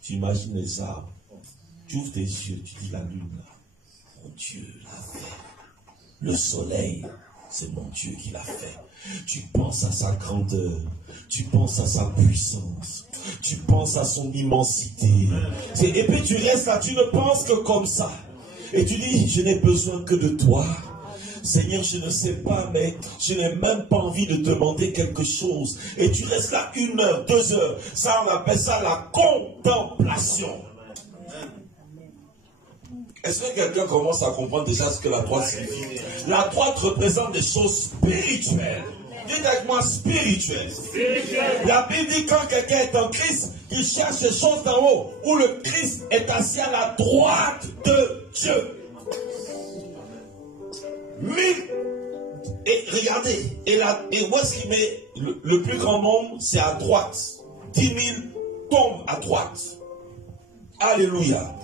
Tu imagines les arbres. Tu ouvres tes yeux, tu dis la lune là. Mon Dieu l'a fait. Le soleil, c'est mon Dieu qui l'a fait. Tu penses à sa grandeur. Tu penses à sa puissance. Tu penses à son immensité. Et puis tu restes là, tu ne penses que comme ça. Et tu dis, je n'ai besoin que de toi. Seigneur, je ne sais pas, mais je n'ai même pas envie de demander quelque chose. Et tu restes là 1 heure, 2 heures. Ça, on appelle ça la contemplation. Est-ce que quelqu'un commence à comprendre déjà ce que la droite signifie? La droite représente des choses spirituelles. Dites avec moi spirituelles. La Bible dit quand quelqu'un est en Christ, il cherche les choses d'en haut, où le Christ est assis à la droite de Dieu. Et regardez, et où est-ce qu'il met le plus grand nombre? C'est à droite. 10 000 tombent à droite. Alléluia.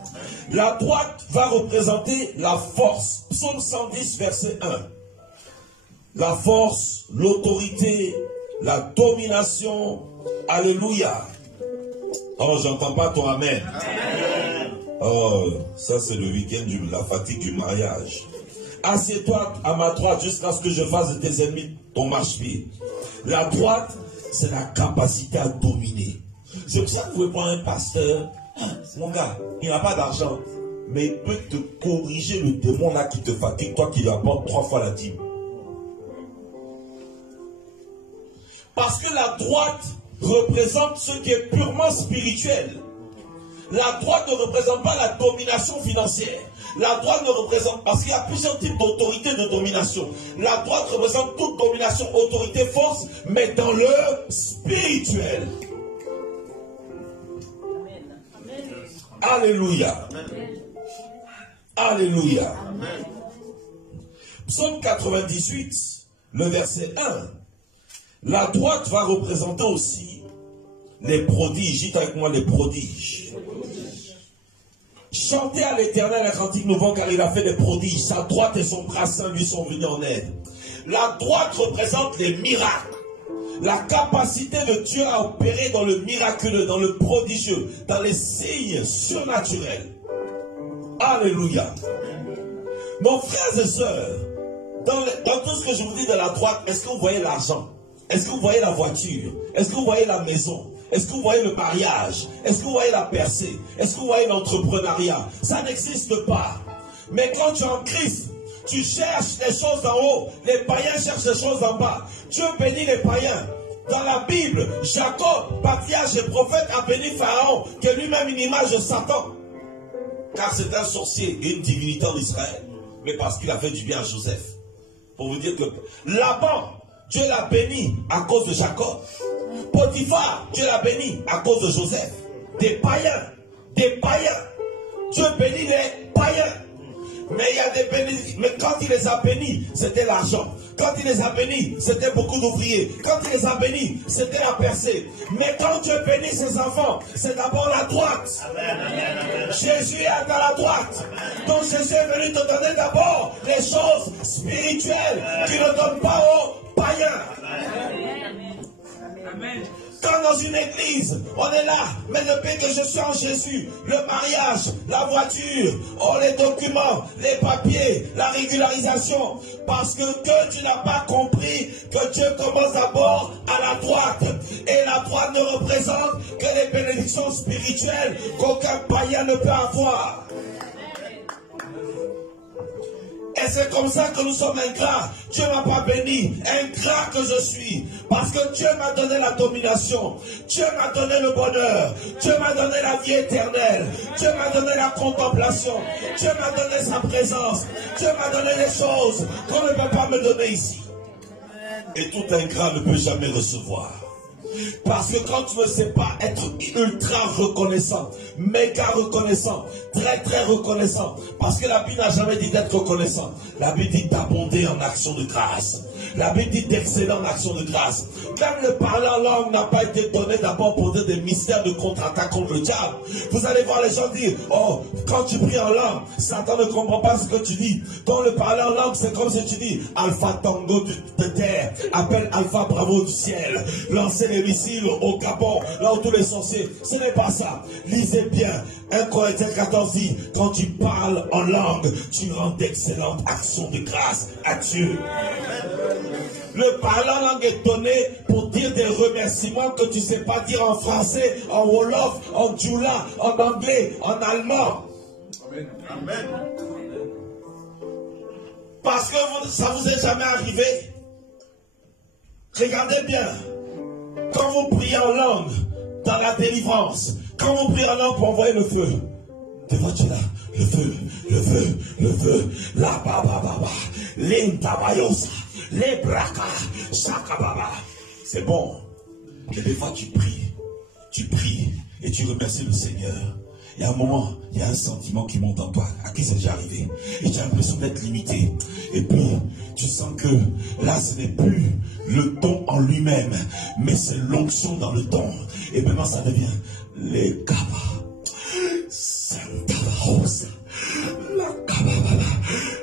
La droite va représenter la force. Psaume 110, verset 1. La force, l'autorité, la domination. Alléluia. Oh, j'entends pas ton amen. Oh, ça c'est le week-end de la fatigue du mariage. Assieds-toi à ma droite jusqu'à ce que je fasse de tes ennemis ton marche-pied. La droite, c'est la capacité à dominer. C'est pour ça que vous pouvez prendre un pasteur. Mon gars, il n'a pas d'argent, mais il peut te corriger le démon là qui te fatigue, toi qui lui apportes 3 fois la dîme. Parce que la droite représente ce qui est purement spirituel. La droite ne représente pas la domination financière. La droite ne représente, parce qu'il y a plusieurs types d'autorité de domination. La droite représente toute domination, autorité, force, mais dans le spirituel. Alléluia. Alléluia. Psaume 98, le verset 1. La droite va représenter aussi les prodiges. Dites avec moi les prodiges. Chantez à l'Éternel un cantique nouveau car il a fait des prodiges. Sa droite et son bras saint lui sont venus en aide. La droite représente les miracles. La capacité de Dieu à opérer dans le miraculeux, dans le prodigieux, dans les signes surnaturels. Alléluia. Mon frères et sœurs, dans tout ce que je vous dis de la droite, est-ce que vous voyez l'argent? Est-ce que vous voyez la voiture? Est-ce que vous voyez la maison? Est-ce que vous voyez le mariage? Est-ce que vous voyez la percée? Est-ce que vous voyez l'entrepreneuriat? Ça n'existe pas. Mais quand tu es en Christ, tu cherches les choses en haut. Les païens cherchent les choses en bas. Dieu bénit les païens. Dans la Bible, Jacob, patriarche et prophète, a béni Pharaon, qui est lui-même une image de Satan. Car c'est un sorcier et une divinité en Israël. Mais parce qu'il a fait du bien à Joseph. Pour vous dire que Laban, Dieu l'a béni à cause de Jacob. Potiphar, Dieu l'a béni à cause de Joseph. Des païens. Dieu bénit les païens. Mais il y a des bénédictions. Mais quand il les a bénis, c'était l'argent. Quand il les a bénis, c'était beaucoup d'ouvriers. Quand il les a bénis, c'était la percée. Mais quand Dieu bénit ses enfants, c'est d'abord la droite. Amen. Jésus est à la droite. Donc Jésus est venu te donner d'abord les choses spirituelles qu'il ne donne pas aux païens. Amen. Quand dans une église, on est là, mais depuis que je suis en Jésus, le mariage, la voiture, les documents, les papiers, la régularisation, parce que tu n'as pas compris que Dieu commence d'abord à la droite. Et la droite ne représente que les bénédictions spirituelles qu'aucun païen ne peut avoir. Et c'est comme ça que nous sommes ingrats. Dieu ne m'a pas béni. Ingrat que je suis. Parce que Dieu m'a donné la domination. Dieu m'a donné le bonheur. Dieu m'a donné la vie éternelle. Dieu m'a donné la contemplation. Dieu m'a donné sa présence. Dieu m'a donné les choses qu'on ne peut pas me donner ici. Et tout ingrat ne peut jamais recevoir. Parce que quand tu ne sais pas être ultra reconnaissant, méga reconnaissant, très reconnaissant, parce que la Bible n'a jamais dit d'être reconnaissant. La Bible dit d'abonder en action de grâce. La Bible dit d'exceller en action de grâce. Même le parler en langue n'a pas été donné d'abord pour dire des mystères de contre-attaque contre le diable. Vous allez voir les gens dire, oh, quand tu pries en langue, Satan ne comprend pas ce que tu dis. Donc le parler en langue, c'est comme si tu dis, Alpha Tango de terre, appelle Alpha Bravo du ciel, lancer les missiles au Gabon, là où tous les sorciers. Ce n'est pas ça. Lisez bien. 1 Corinthiens 14 dit, quand tu parles en langue, tu rends d'excellentes actions de grâce à Dieu. Le parler en langue est donné pour dire des remerciements que tu ne sais pas dire en français, en wolof, en djoula, en anglais, en allemand. Amen. Parce que ça vous est jamais arrivé. Regardez bien. Quand vous priez en langue, dans la délivrance, quand vous priez en langue pour envoyer le feu, devant Dieu là, le feu, la bababa, l'intabayosa, les braka, sakababa. C'est bon. Et des fois tu pries et tu remercies le Seigneur. Il y a un moment, il y a un sentiment qui monte en toi. À qui c'est déjà arrivé? Et tu as l'impression d'être limité. Et puis, tu sens que là, ce n'est plus le don en lui-même, mais c'est l'onction dans le don. Et maintenant, ça devient les kaba. Santa la kaba.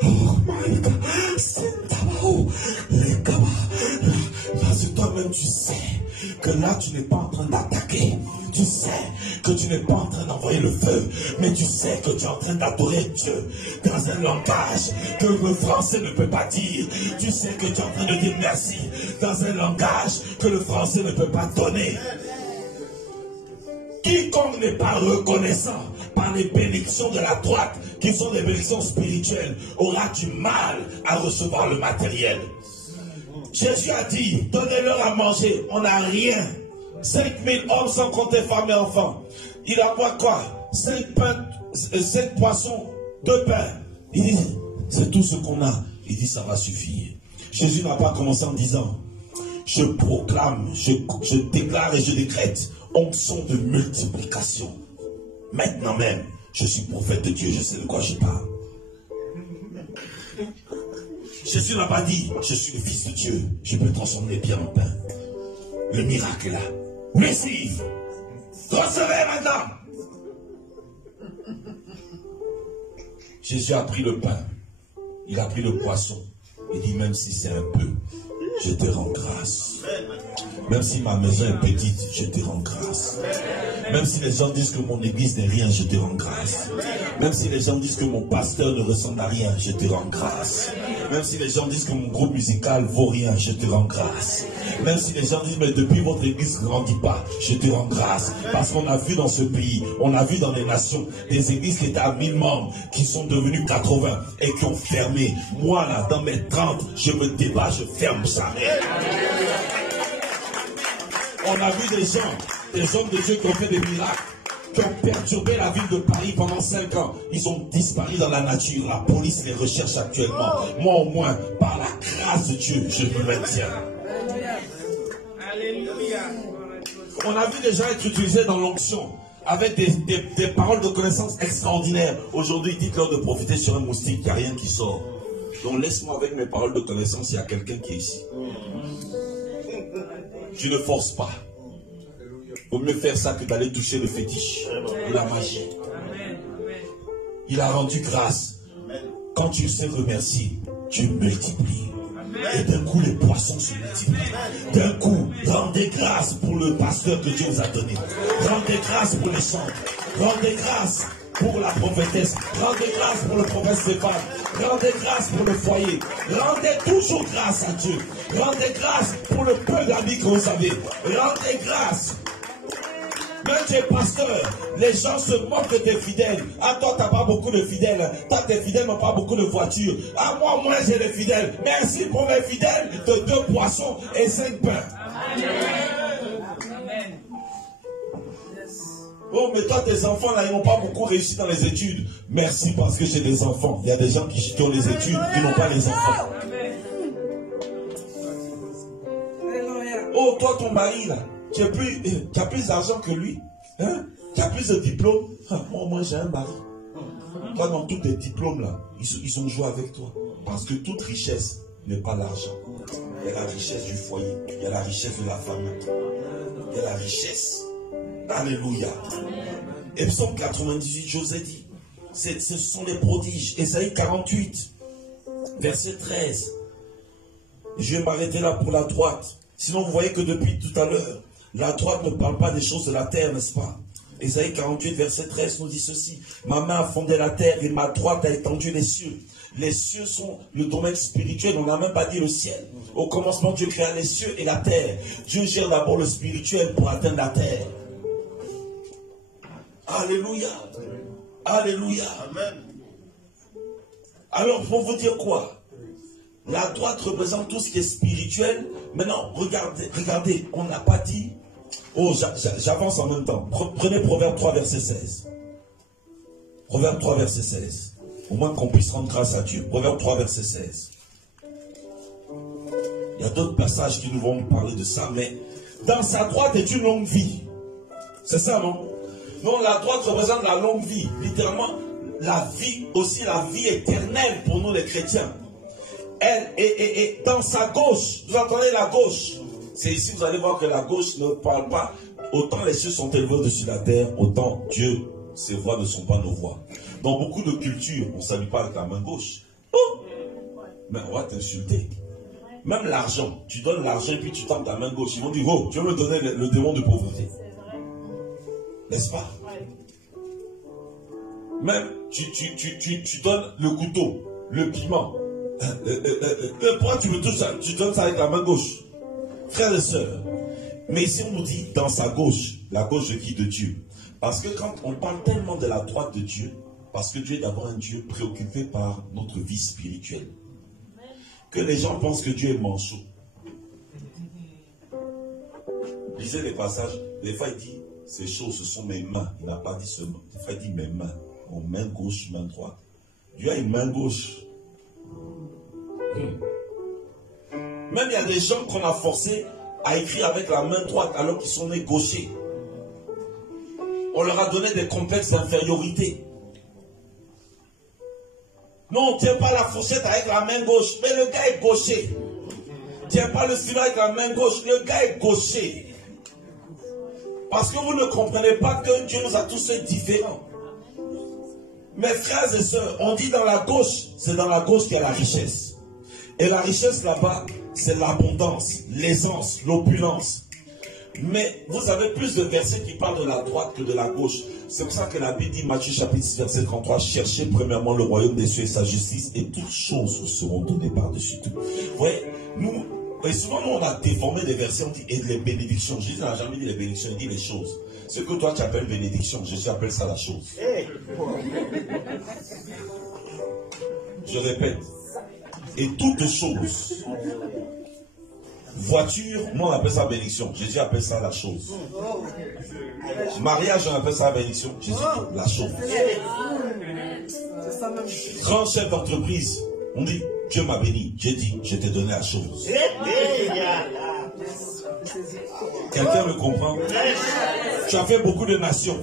Oh my God. Santa les kaba. Là, c'est toi-même, tu sais que là, tu n'es pas en train d'attaquer. Tu sais que tu n'es pas en train d'envoyer le feu, mais tu sais que tu es en train d'adorer Dieu dans un langage que le français ne peut pas dire. Tu sais que tu es en train de dire merci dans un langage que le français ne peut pas donner. Quiconque n'est pas reconnaissant par les bénédictions de la droite, qui sont des bénédictions spirituelles, aura du mal à recevoir le matériel. Jésus a dit, donnez-leur à manger, on n'a rien. 5000 hommes sans compter femmes et enfants. Il a quoi? 5 poissons, 2 pains. Il dit, c'est tout ce qu'on a. Il dit, ça va suffire. Jésus n'a pas commencé en disant, je proclame, je déclare et je décrète onction de multiplication. Maintenant même, je suis prophète de Dieu, je sais de quoi je parle. Jésus n'a pas dit, je suis le fils de Dieu, je peux transformer les pierres en pain. Le miracle est là. Receive. Recevez maintenant. Jésus a pris le pain. Il a pris le poisson. Il dit, même si c'est un peu, je te rends grâce. Même si ma maison est petite, je te rends grâce. Même si les gens disent que mon église n'est rien, je te rends grâce. Même si les gens disent que mon pasteur ne ressemble à rien, je te rends grâce. Même si les gens disent que mon groupe musical vaut rien, je te rends grâce. Même si les gens disent, mais depuis votre église ne grandit pas, je te rends grâce. Parce qu'on a vu dans ce pays, on a vu dans les nations, des églises qui étaient à 1000 membres, qui sont devenues 80 et qui ont fermé. Moi là, dans mes 30, je me débat, je ferme ça. On a vu des gens, des hommes de Dieu qui ont fait des miracles, qui ont perturbé la ville de Paris pendant 5 ans. Ils ont disparu dans la nature. La police les recherche actuellement. Moi au moins, par la grâce de Dieu, je me maintiens. Alléluia. On a vu des gens être utilisés dans l'onction avec des paroles de connaissance extraordinaires. Aujourd'hui, dites-leur de profiter sur un moustique, il n'y a rien qui sort. Donc laisse-moi avec mes paroles de connaissance, il y a quelqu'un qui est ici. Tu ne forces pas. Il vaut mieux faire ça que d'aller toucher le fétiche ou la magie. Il a rendu grâce. Quand tu sais remercier, tu multiplies. Et d'un coup, les poissons se multiplient. D'un coup, rendez grâce pour le pasteur que Dieu vous a donné. Rendez grâce pour les chants. Rendez grâce pour la prophétesse. Rendez grâce pour le prophète Stéphane. Rendez grâce pour le foyer. Rendez toujours grâce à Dieu. Rendez grâce pour le peu d'amis que vous avez. Rendez grâce. Même tu es pasteur, les gens se moquent de tes fidèles. Ah, toi, tu n'as pas beaucoup de fidèles. Toi, tes fidèles n'ont pas beaucoup de voitures. Ah, moi, j'ai des fidèles. Merci pour mes fidèles de 2 poissons et 5 pains. Amen. Oh, mais toi, tes enfants, là, ils n'ont pas beaucoup réussi dans les études. Merci parce que j'ai des enfants. Il y a des gens qui ont les études, ils n'ont pas les enfants. Oh, toi, ton mari, là. Tu as plus d'argent que lui. Hein? Tu as plus de diplômes. Ah, moi, j'ai un mari. Toi, dans tous tes diplômes, là, ils ont joué avec toi. Parce que toute richesse n'est pas l'argent. Il y a la richesse du foyer. Il y a la richesse de la famille. Il y a la richesse. Alléluia. Et Psaume 98, José dit, ce sont les prodiges. Ésaïe 48, verset 13. Je vais m'arrêter là pour la droite. Sinon, vous voyez que depuis tout à l'heure, la droite ne parle pas des choses de la terre, n'est-ce pas? Ésaïe 48, verset 13 nous dit ceci. Ma main a fondé la terre et ma droite a étendu les cieux. Les cieux sont le domaine spirituel, on n'a même pas dit le ciel. Au commencement, Dieu créa les cieux et la terre. Dieu gère d'abord le spirituel pour atteindre la terre. Alléluia. Alléluia. Amen. Alors, pour vous dire quoi? La droite représente tout ce qui est spirituel. Maintenant, regardez, on n'a pas dit... Oh, j'avance en même temps. Prenez Proverbe 3, verset 16. Proverbe 3, verset 16. Au moins qu'on puisse rendre grâce à Dieu. Proverbe 3, verset 16. Il y a d'autres passages qui nous vont parler de ça, mais dans sa droite est une longue vie. C'est ça, non? Non, la droite représente la longue vie. Littéralement, la vie, aussi la vie éternelle pour nous les chrétiens. Elle et dans sa gauche, vous entendez la gauche? C'est ici, vous allez voir que la gauche ne parle pas. Autant les cieux sont élevés au-dessus de la terre, autant Dieu, ses voix ne sont pas nos voix. Dans beaucoup de cultures, on ne salue pas avec la main gauche. Oh! Mais on va t'insulter. Même l'argent, tu donnes l'argent et puis tu tends ta main gauche. Ils vont dire, oh, tu veux me donner le démon de pauvreté. N'est-ce pas? Même, tu donnes le couteau, le piment. Pourquoi tu me touches ça? Tu donnes ça avec la main gauche. Frères et sœurs, mais ici on nous dit dans sa gauche, la gauche de qui? De Dieu. Parce que quand on parle tellement de la droite de Dieu, parce que Dieu est d'abord un Dieu préoccupé par notre vie spirituelle, que les gens pensent que Dieu est manchot. Lisez les passages, des fois il dit, ces choses, ce sont mes mains. Il n'a pas dit seulement, des fois il dit mes mains, main gauche, main droite. Dieu a une main gauche. Même il y a des gens qu'on a forcés à écrire avec la main droite alors qu'ils sont nés gauchers. On leur a donné des complexes d'infériorité. Non, on ne tient pas la fourchette avec la main gauche. Mais le gars est gaucher. tiens pas le stylo avec la main gauche. Le gars est gaucher. Parce que vous ne comprenez pas que Dieu nous a tous fait différents. Mes frères et sœurs, on dit dans la gauche, c'est dans la gauche qu'il y a la richesse. Et la richesse là-bas, c'est l'abondance, l'aisance, l'opulence. Mais vous avez plus de versets qui parlent de la droite que de la gauche. C'est pour ça que la Bible dit, Matthieu chapitre 6, verset 33, cherchez premièrement le royaume des cieux et sa justice, et toutes choses vous seront données par-dessus tout. Vous voyez, nous, et souvent nous on a déformé des versets, on dit, et les bénédictions. Jésus n'a jamais dit les bénédictions, il dit les choses. Ce que toi tu appelles bénédiction, Jésus appelle ça la chose. Je répète, et toutes choses. Voiture, moi on appelle ça bénédiction. Jésus appelle ça la chose. Mariage, on appelle ça bénédiction. Jésus la chose. Grand chef d'entreprise, on dit Dieu m'a béni. Dieu dit je t'ai donné la chose. Quelqu'un me comprend? Tu as fait beaucoup de nations.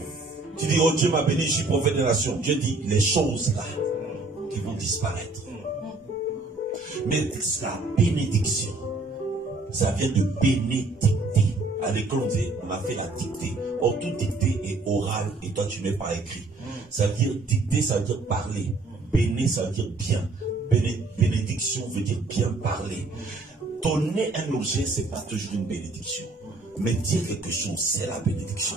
Tu dis oh Dieu m'a béni, je suis prophète de nations. Dieu dit les choses là qui vont disparaître. Mais la bénédiction, ça vient de bénédicter. À l'école, on a fait la dictée. Or, tout dictée est oral et toi, tu mets par écrit. Ça veut dire dicter, ça veut dire parler. Béné, ça veut dire bien. Bénédiction veut dire bien parler. Donner un objet, ce n'est pas toujours une bénédiction. Mais dire quelque chose, c'est la bénédiction.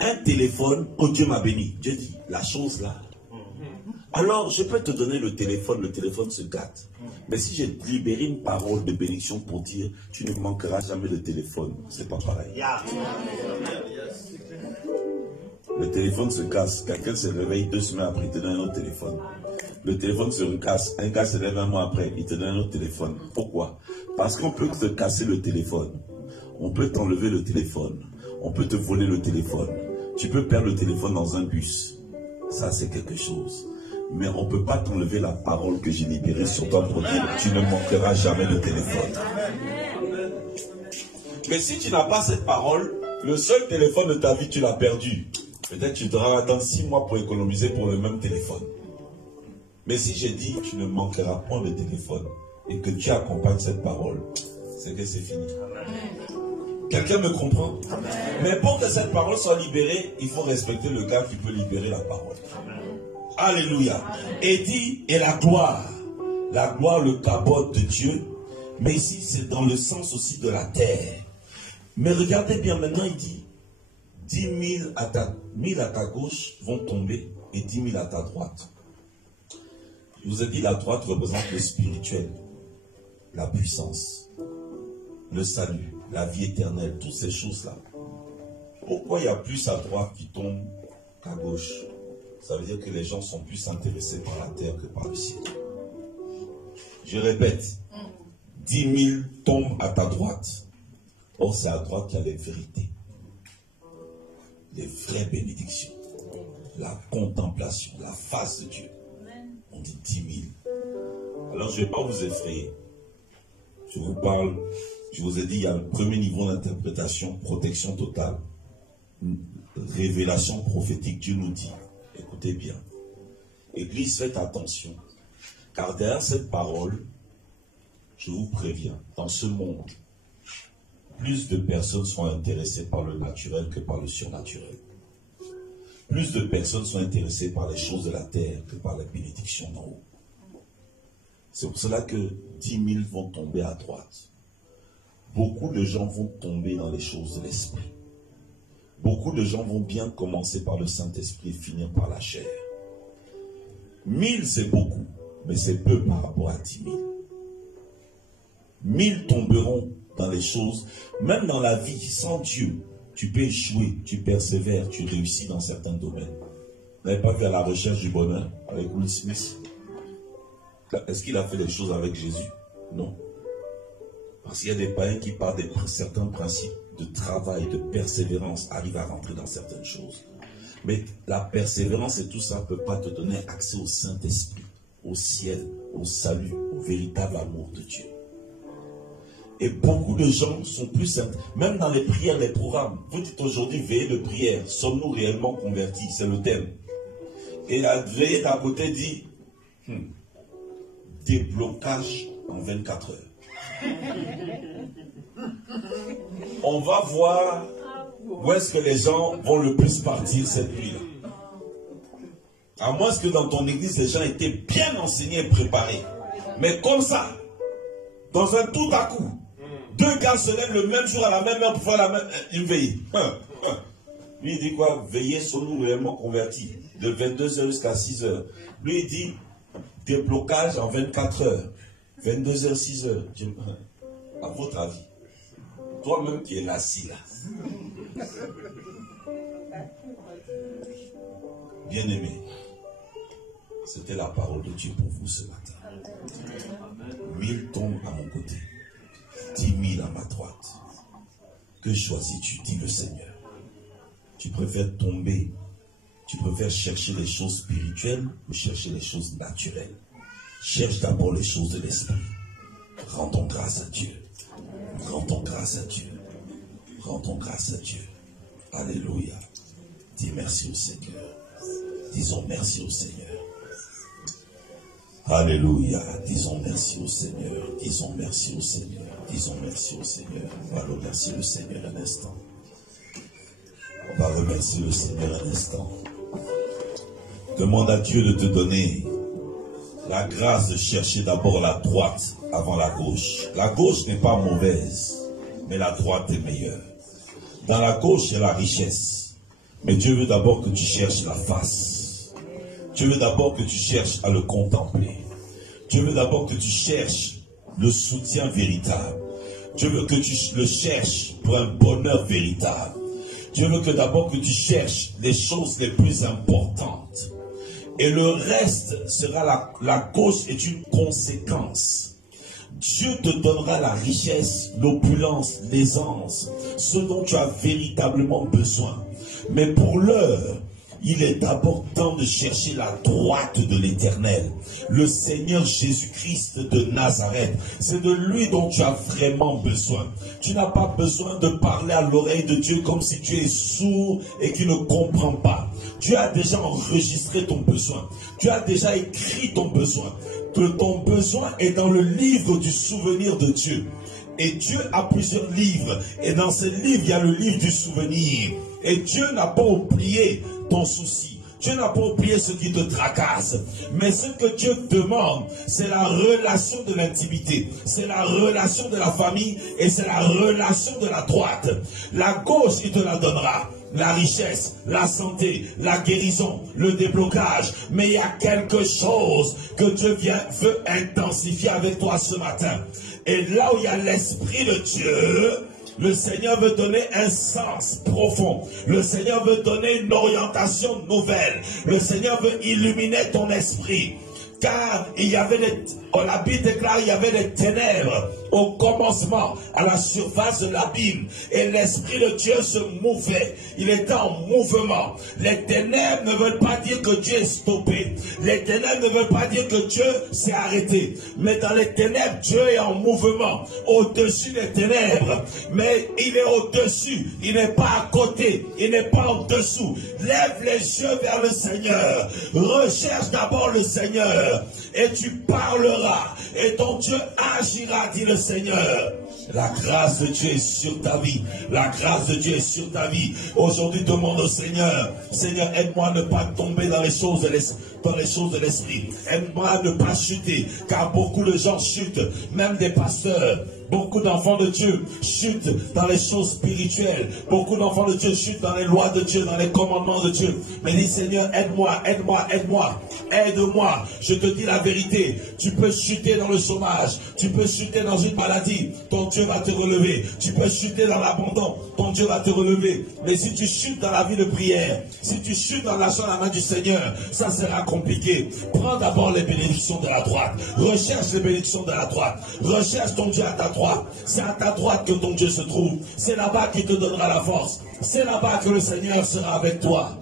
Un téléphone, oh Dieu m'a béni. Dieu dit, la chose là. Alors, je peux te donner le téléphone se gâte. Mais si j'ai libéré une parole de bénédiction pour dire, tu ne manqueras jamais de téléphone, c'est pas pareil. Le téléphone se casse, quelqu'un se réveille 2 semaines après, il te donne un autre téléphone. Le téléphone se casse, un gars se lève 1 mois après, il te donne un autre téléphone. Pourquoi? Parce qu'on peut te casser le téléphone, on peut t'enlever le téléphone, on peut te voler le téléphone, tu peux perdre le téléphone dans un bus. Ça, c'est quelque chose. Mais on ne peut pas t'enlever la parole que j'ai libérée sur toi pour dire tu ne manqueras jamais de téléphone. Mais si tu n'as pas cette parole, le seul téléphone de ta vie, tu l'as perdu. Peut-être tu devras attendre 6 mois pour économiser pour le même téléphone. Mais si j'ai dit tu ne manqueras point de téléphone et que Dieu accompagne cette parole, c'est que c'est fini. Quelqu'un me comprend? Mais pour que cette parole soit libérée, il faut respecter le gars qui peut libérer la parole. Alléluia. Et dit, et la gloire, le cabot de Dieu, mais ici c'est dans le sens aussi de la terre. Mais regardez bien maintenant, il dit, 10 000 à ta gauche vont tomber et 10 000 à ta droite. Je vous ai dit, la droite représente le spirituel, la puissance, le salut, la vie éternelle, toutes ces choses-là. Pourquoi il y a plus à droite qui tombe qu'à gauche? Ça veut dire que les gens sont plus intéressés par la terre que par le ciel. Je répète, 10 000 tombent à ta droite. Or, c'est à droite qu'il y a les vérités. Les vraies bénédictions. La contemplation, la face de Dieu. On dit 10 000. Alors, je ne vais pas vous effrayer. Je vous parle, je vous ai dit, il y a le premier niveau d'interprétation, protection totale. Révélation prophétique, Dieu nous dit. Écoutez bien. Église, faites attention. Car derrière cette parole, je vous préviens, dans ce monde, plus de personnes sont intéressées par le naturel que par le surnaturel. Plus de personnes sont intéressées par les choses de la terre que par la bénédiction d'en haut. C'est pour cela que 10 000 vont tomber à droite. Beaucoup de gens vont tomber dans les choses de l'esprit. Beaucoup de gens vont bien commencer par le Saint-Esprit et finir par la chair. 1000 c'est beaucoup, mais c'est peu par rapport à 10 000. 1000 tomberont dans les choses, même dans la vie, sans Dieu. Tu peux échouer, tu persévères, tu réussis dans certains domaines. Vous n'avez pas vu à la recherche du bonheur avec Will Smith? Est-ce qu'il a fait les choses avec Jésus? Non. Parce qu'il y a des païens qui partent de certains principes de travail, de persévérance, arrivent à rentrer dans certaines choses. Mais la persévérance et tout ça ne peut pas te donner accès au Saint-Esprit, au ciel, au salut, au véritable amour de Dieu. Et beaucoup de gens sont plus simples. Même dans les prières, les programmes. Vous dites aujourd'hui, veillée de prière. Sommes-nous réellement convertis? C'est le thème. Et la veillée d'à côté dit, déblocage en 24 heures. On va voir où est-ce que les gens vont le plus partir cette nuit-là. À moins que dans ton église, les gens étaient bien enseignés et préparés. Mais comme ça, dans un tout à coup, deux gars se lèvent le même jour à la même heure pour faire une veillée. Lui, il dit quoi? Veiller sur nous réellement convertis. De 22h jusqu'à 6h. Lui, il dit déblocage en 24 heures. 22h, 6h. À votre avis, toi-même qui es assis là. Bien-aimé, c'était la parole de Dieu pour vous ce matin. 1000 tombent à mon côté, 10 000 à ma droite. Que choisis-tu, dit le Seigneur? Tu préfères tomber, tu préfères chercher les choses spirituelles ou chercher les choses naturelles? Cherche d'abord les choses de l'esprit. Rendons grâce à Dieu. Rendons grâce à Dieu. Rendons grâce à Dieu. Alléluia. Dis merci au Seigneur. Disons merci au Seigneur. Alléluia. Disons merci au Seigneur. Disons merci au Seigneur. Disons merci au Seigneur. On va remercier le Seigneur un instant. On va remercier le Seigneur un instant. Demande à Dieu de te donner la grâce de chercher d'abord la droite avant la gauche. La gauche n'est pas mauvaise, mais la droite est meilleure. Dans la gauche, il y a la richesse. Mais Dieu veut d'abord que tu cherches la face. Dieu veut d'abord que tu cherches à le contempler. Dieu veut d'abord que tu cherches le soutien véritable. Dieu veut que tu le cherches pour un bonheur véritable. Dieu veut que d'abord que tu cherches les choses les plus importantes. Et le reste sera la gauche est une conséquence. Dieu te donnera la richesse, l'opulence, l'aisance, ce dont tu as véritablement besoin. Mais pour l'heure, il est d'abord temps de chercher la droite de l'Éternel, le Seigneur Jésus-Christ de Nazareth. C'est de lui dont tu as vraiment besoin. Tu n'as pas besoin de parler à l'oreille de Dieu comme si tu es sourd et qu'il ne comprend pas. Tu as déjà enregistré ton besoin. Tu as déjà écrit ton besoin. Que ton besoin est dans le livre du souvenir de Dieu. Et Dieu a plusieurs livres. Et dans ces livres, il y a le livre du souvenir. Et Dieu n'a pas oublié ton souci. Dieu n'a pas oublié ce qui te tracasse. Mais ce que Dieu demande, c'est la relation de l'intimité. C'est la relation de la famille. Et c'est la relation de la droite. La gauche, il te la donnera. La richesse, la santé, la guérison, le déblocage. Mais il y a quelque chose que Dieu veut intensifier avec toi ce matin. Et là où il y a l'Esprit de Dieu, le Seigneur veut donner un sens profond. Le Seigneur veut donner une orientation nouvelle. Le Seigneur veut illuminer ton esprit. Car il y avait la Bible déclare il y avait des ténèbres au commencement, à la surface de l'abîme. Et l'Esprit de Dieu se mouvait. Il était en mouvement. Les ténèbres ne veulent pas dire que Dieu est stoppé. Les ténèbres ne veulent pas dire que Dieu s'est arrêté. Mais dans les ténèbres, Dieu est en mouvement. Au-dessus des ténèbres. Mais il est au-dessus. Il n'est pas à côté. Il n'est pas en dessous. Lève les yeux vers le Seigneur. Recherche d'abord le Seigneur. Et tu parleras. Et ton Dieu agira, dit le Seigneur. La grâce de Dieu est sur ta vie. La grâce de Dieu est sur ta vie. Aujourd'hui, demande au Seigneur. Seigneur, aide-moi à ne pas tomber dans les choses de l'esprit. Aide-moi à ne pas chuter. Car beaucoup de gens chutent. Même des pasteurs. Beaucoup d'enfants de Dieu chutent dans les choses spirituelles. Beaucoup d'enfants de Dieu chutent dans les lois de Dieu, dans les commandements de Dieu. Mais dis Seigneur, aide-moi, aide-moi, aide-moi. Aide-moi. Je te dis la vérité. Tu peux chuter dans le chômage. Tu peux chuter dans une maladie. Ton Dieu va te relever. Tu peux chuter dans l'abandon. Ton Dieu va te relever. Mais si tu chutes dans la vie de prière, si tu chutes dans l'achat de la main du Seigneur, ça sera compliqué. Prends d'abord les bénédictions de la droite. Recherche les bénédictions de la droite. Recherche ton Dieu à ta droite. C'est à ta droite que ton Dieu se trouve. C'est là-bas qu'il te donnera la force. C'est là-bas que le Seigneur sera avec toi.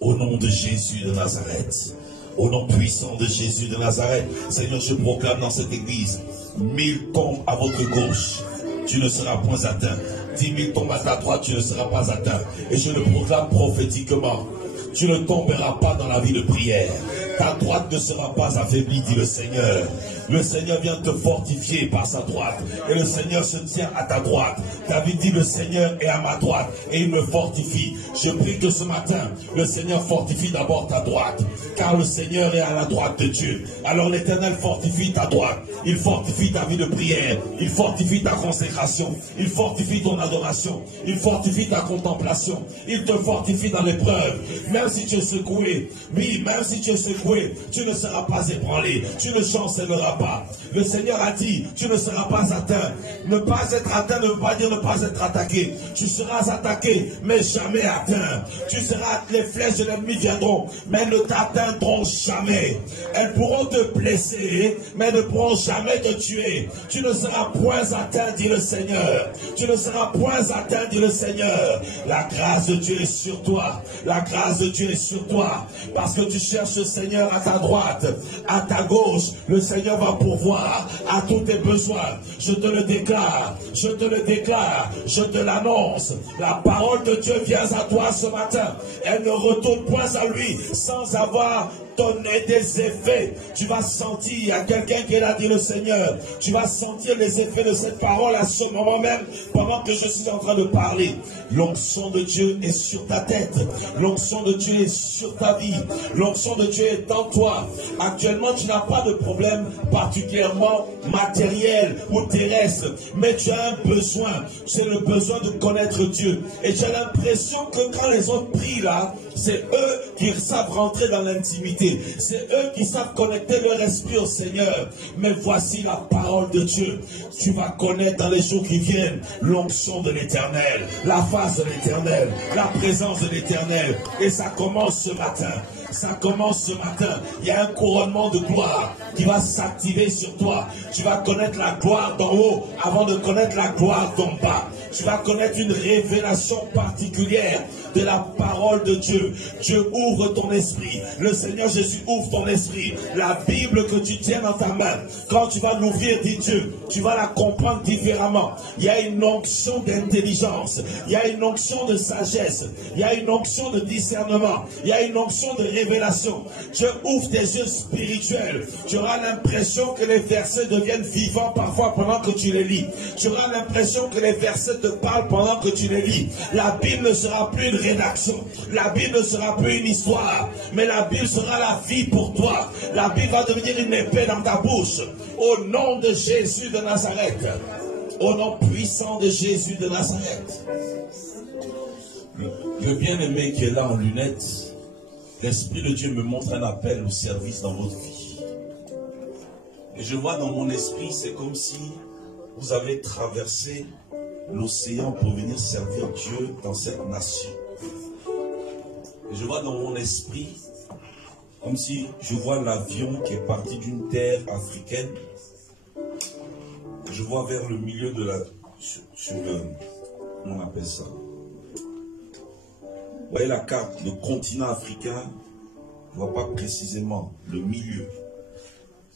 Au nom de Jésus de Nazareth. Au nom puissant de Jésus de Nazareth. Seigneur, je proclame dans cette église. 1000 tombent à votre gauche. Tu ne seras point atteint. 10 000 tombent à ta droite. Tu ne seras pas atteint. Et je le proclame prophétiquement. Tu ne tomberas pas dans la vie de prière. Ta droite ne sera pas affaiblie, dit le Seigneur. Le Seigneur vient te fortifier par sa droite. Et le Seigneur se tient à ta droite. David dit, le Seigneur est à ma droite et il me fortifie. Je prie que ce matin, le Seigneur fortifie d'abord ta droite. Car le Seigneur est à la droite de Dieu. Alors l'Éternel fortifie ta droite. Il fortifie ta vie de prière. Il fortifie ta consécration. Il fortifie ton adoration. Il fortifie ta contemplation. Il te fortifie dans l'épreuve. Même si tu es secoué, oui, même si tu es secoué, tu ne seras pas ébranlé. Tu ne chancelleras pas. Le Seigneur a dit, tu ne seras pas atteint. Ne pas être atteint ne veut pas dire ne pas être attaqué. Tu seras attaqué, mais jamais atteint. Tu seras, les flèches de l'ennemi viendront, mais ne t'atteindront jamais. Elles pourront te blesser, mais ne pourront jamais te tuer. Tu ne seras point atteint, dit le Seigneur. Tu ne seras point atteint, dit le Seigneur. La grâce de Dieu est sur toi. La grâce de Dieu est sur toi. Parce que tu cherches le Seigneur à ta droite, à ta gauche. Le Seigneur va pourvoir à tous tes besoins. Je te le déclare. Je te le déclare. Je te l'annonce. La parole de Dieu vient à toi ce matin. Elle ne retourne point à lui sans avoir donné des effets. Tu vas sentir, il y a quelqu'un qui est là, dit le Seigneur. Tu vas sentir les effets de cette parole à ce moment même, pendant que je suis en train de parler. L'onction de Dieu est sur ta tête. L'onction de Dieu est sur ta vie. L'onction de Dieu est dans toi. Actuellement, tu n'as pas de problème particulièrement matériel ou terrestre, mais tu as un besoin. C'est le besoin de connaître Dieu. Et j'ai l'impression que quand les autres prient là, c'est eux qui savent rentrer dans l'intimité. C'est eux qui savent connecter leur esprit au Seigneur. Mais voici la parole de Dieu. Tu vas connaître dans les jours qui viennent l'onction de l'Éternel, la face de l'Éternel, la présence de l'Éternel. Et ça commence ce matin. Ça commence ce matin. Il y a un couronnement de gloire qui va s'activer sur toi. Tu vas connaître la gloire d'en haut avant de connaître la gloire d'en bas. Tu vas connaître une révélation particulière de la parole de Dieu. Dieu ouvre ton esprit. Le Seigneur Jésus ouvre ton esprit. La Bible que tu tiens dans ta main, quand tu vas l'ouvrir, dit Dieu, tu vas la comprendre différemment. Il y a une onction d'intelligence. Il y a une onction de sagesse. Il y a une onction de discernement. Il y a une onction de révélation. Dieu ouvre tes yeux spirituels. Tu auras l'impression que les versets deviennent vivants parfois pendant que tu les lis. Tu auras l'impression que les versets te parlent pendant que tu les lis. La Bible ne sera plus une rédaction. La Bible ne sera plus une histoire. Mais la Bible sera la vie pour toi. La Bible va devenir une épée dans ta bouche. Au nom de Jésus de Nazareth. Au nom puissant de Jésus de Nazareth. Le bien-aimé qui est là en lunettes, l'Esprit de Dieu me montre un appel au service dans votre vie. Et je vois dans mon esprit, c'est comme si vous avez traversé l'océan pour venir servir Dieu dans cette nation. Et je vois dans mon esprit, comme si je vois l'avion qui est parti d'une terre africaine. Je vois vers le milieu de la... sur le... comment on appelle ça? Vous voyez la carte, le continent africain, je ne vois pas précisément le milieu.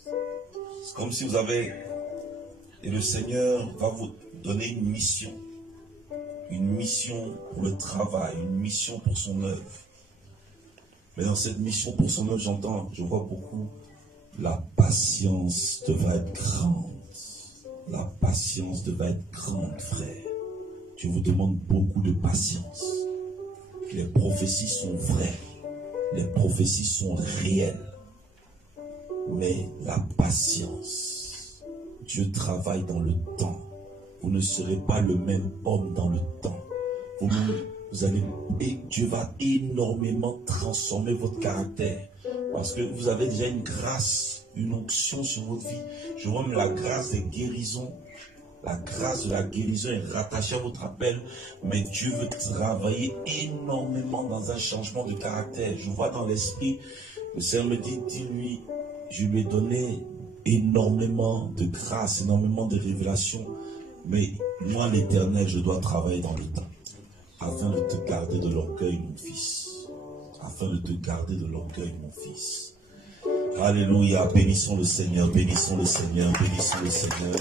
C'est comme si vous avez... Et le Seigneur va vous donner une mission pour le travail, une mission pour son œuvre. Mais dans cette mission pour son œuvre, je vois beaucoup, la patience devra être grande. La patience devra être grande, frère. Dieu vous demande beaucoup de patience. Les prophéties sont vraies. Les prophéties sont réelles. Mais la patience, Dieu travaille dans le temps. Vous ne serez pas le même homme dans le temps. Dieu va énormément transformer votre caractère. Parce que vous avez déjà une grâce, une onction sur votre vie. Je vois même la grâce des guérisons. La grâce de la guérison est rattachée à votre appel. Mais Dieu veut travailler énormément dans un changement de caractère. Je vois dans l'esprit, le Seigneur me dit, dis-lui, je lui ai donné énormément de grâce, énormément de révélations. Mais moi, l'Éternel, je dois travailler dans le temps. Afin de te garder de l'orgueil, mon fils. Afin de te garder de l'orgueil, mon fils. Alléluia. Bénissons le Seigneur, bénissons le Seigneur, bénissons le Seigneur.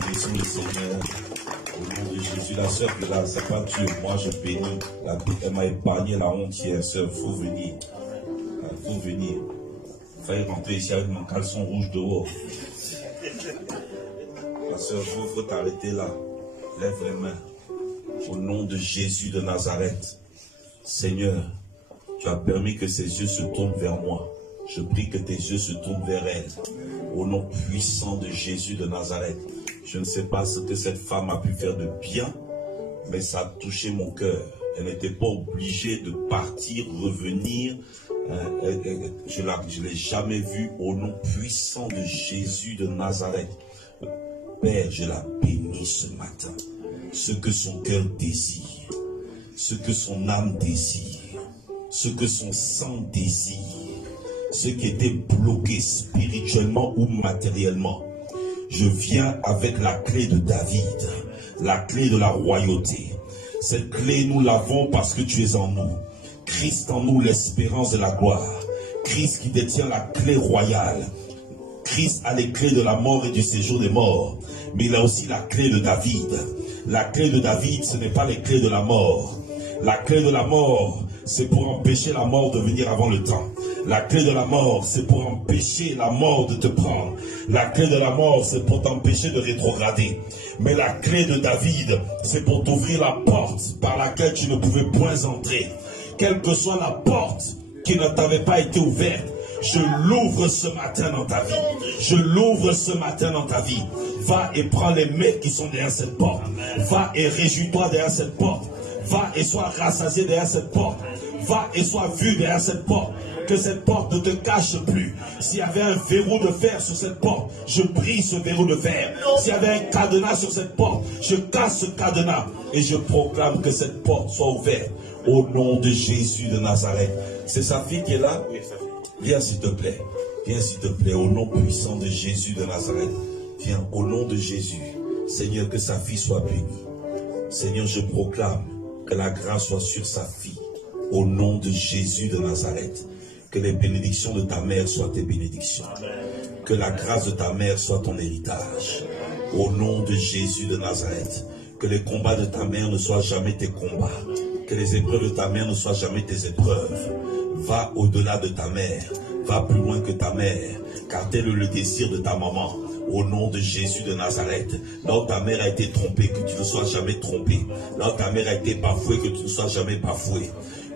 Bénissons le Seigneur. Au nom de Jésus, la sœur qui est là, c'est pas Dieu. Moi, je bénis. Elle m'a épargné la honte hier, sœur. Il faut venir. Il faut venir. Il failli rentrer ici avec mon caleçon rouge dehors. Ma soeur, il faut t'arrêter là. Lève les mains. Au nom de Jésus de Nazareth. Seigneur, tu as permis que ses yeux se tournent vers moi. Je prie que tes yeux se tournent vers elle. Au nom puissant de Jésus de Nazareth. Je ne sais pas ce que cette femme a pu faire de bien, mais ça a touché mon cœur. Elle n'était pas obligée de partir, revenir. Je ne l'ai jamais vue. Au nom puissant de Jésus de Nazareth. Père, je la bénis ce matin. Ce que son cœur désire, ce que son âme désire, ce que son sang désire, ce qui était bloqué spirituellement ou matériellement. Je viens avec la clé de David, la clé de la royauté. Cette clé, nous l'avons parce que tu es en nous. Christ en nous, l'espérance de la gloire. Christ qui détient la clé royale. Christ a les clés de la mort et du séjour des morts. Mais il a aussi la clé de David. La clé de David, ce n'est pas les clés de la mort. La clé de la mort, c'est pour empêcher la mort de venir avant le temps. La clé de la mort, c'est pour empêcher la mort de te prendre. La clé de la mort, c'est pour t'empêcher de rétrograder. Mais la clé de David, c'est pour t'ouvrir la porte par laquelle tu ne pouvais point entrer. Quelle que soit la porte qui ne t'avait pas été ouverte, je l'ouvre ce matin dans ta vie. Je l'ouvre ce matin dans ta vie. Va et prends les mets qui sont derrière cette porte. Va et réjouis-toi derrière cette porte. Va et sois rassasié derrière cette porte. Va et sois vu derrière cette porte. Que cette porte ne te cache plus. S'il y avait un verrou de fer sur cette porte, je brise ce verrou de fer. S'il y avait un cadenas sur cette porte, je casse ce cadenas. Et je proclame que cette porte soit ouverte. Au nom de Jésus de Nazareth. C'est sa fille qui est là? Oui, sa fille. Viens s'il te plaît. Viens s'il te plaît. Au nom puissant de Jésus de Nazareth. Viens au nom de Jésus. Seigneur, que sa fille soit bénie. Seigneur, je proclame que la grâce soit sur sa fille. Au nom de Jésus de Nazareth. Que les bénédictions de ta mère soient tes bénédictions. Que la grâce de ta mère soit ton héritage. Au nom de Jésus de Nazareth. Que les combats de ta mère ne soient jamais tes combats. Que les épreuves de ta mère ne soient jamais tes épreuves. Va au-delà de ta mère. Va plus loin que ta mère. Car tel est le désir de ta maman. Au nom de Jésus de Nazareth. Là où ta mère a été trompée, que tu ne sois jamais trompé. Là où ta mère a été bafouée, que tu ne sois jamais bafoué.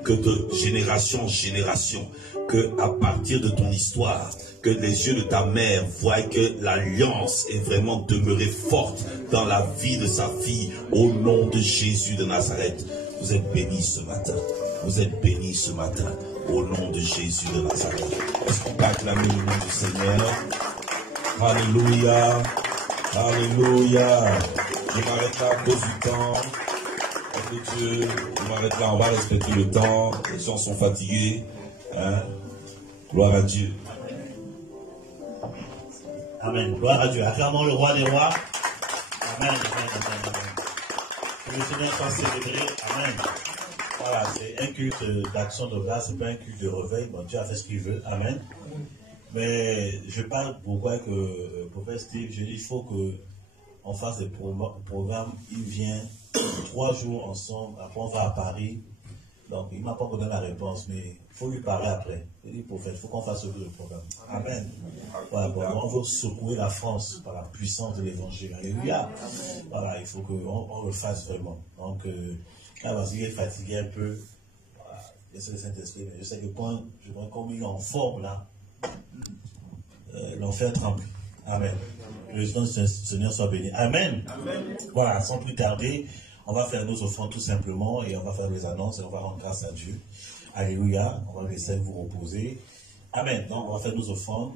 Que de génération en génération, que à partir de ton histoire, que les yeux de ta mère voient que l'alliance est vraiment demeurée forte dans la vie de sa fille. Au nom de Jésus de Nazareth. Vous êtes bénis ce matin. Vous êtes bénis ce matin. Au nom de Jésus de Nazareth. Est-ce qu'on peut acclamer le nom du Seigneur? Alléluia. Alléluia. Je m'arrête là à cause du temps. Avec Dieu, je m'arrête là. On va respecter le temps. Les gens sont fatigués. Hein? Gloire à Dieu. Amen. Gloire à Dieu. Acclamons le roi des rois. Amen. Amen. Amen. Que le Seigneur soit célébré. Amen. Voilà, c'est un culte d'action de grâce, c'est pas un culte de réveil. Bon, Dieu a fait ce qu'il veut. Amen. Mais je parle pourquoi que prophète Steve, je dis il faut que on fasse des programmes. Il vient 3 jours ensemble. Après on va à Paris. Donc il m'a pas donné la réponse, mais il faut lui parler après. Il dit prophète, il faut qu'on fasse le programme. Amen. Voilà, bon, on veut secouer la France par la puissance de l'évangile. Alléluia. Voilà, il faut qu'on le fasse vraiment. Donc là, parce qu'il est fatigué un peu. Voilà, c'est le Saint-Esprit, mais je sais que quand il est en forme là, l'enfer tremble. Amen. Que le Seigneur soit béni. Amen. Amen. Voilà, sans plus tarder, on va faire nos offrandes tout simplement et on va faire des annonces et on va rendre grâce à Dieu. Alléluia. On va laisser vous reposer. Amen. Donc, on va faire nos offrandes.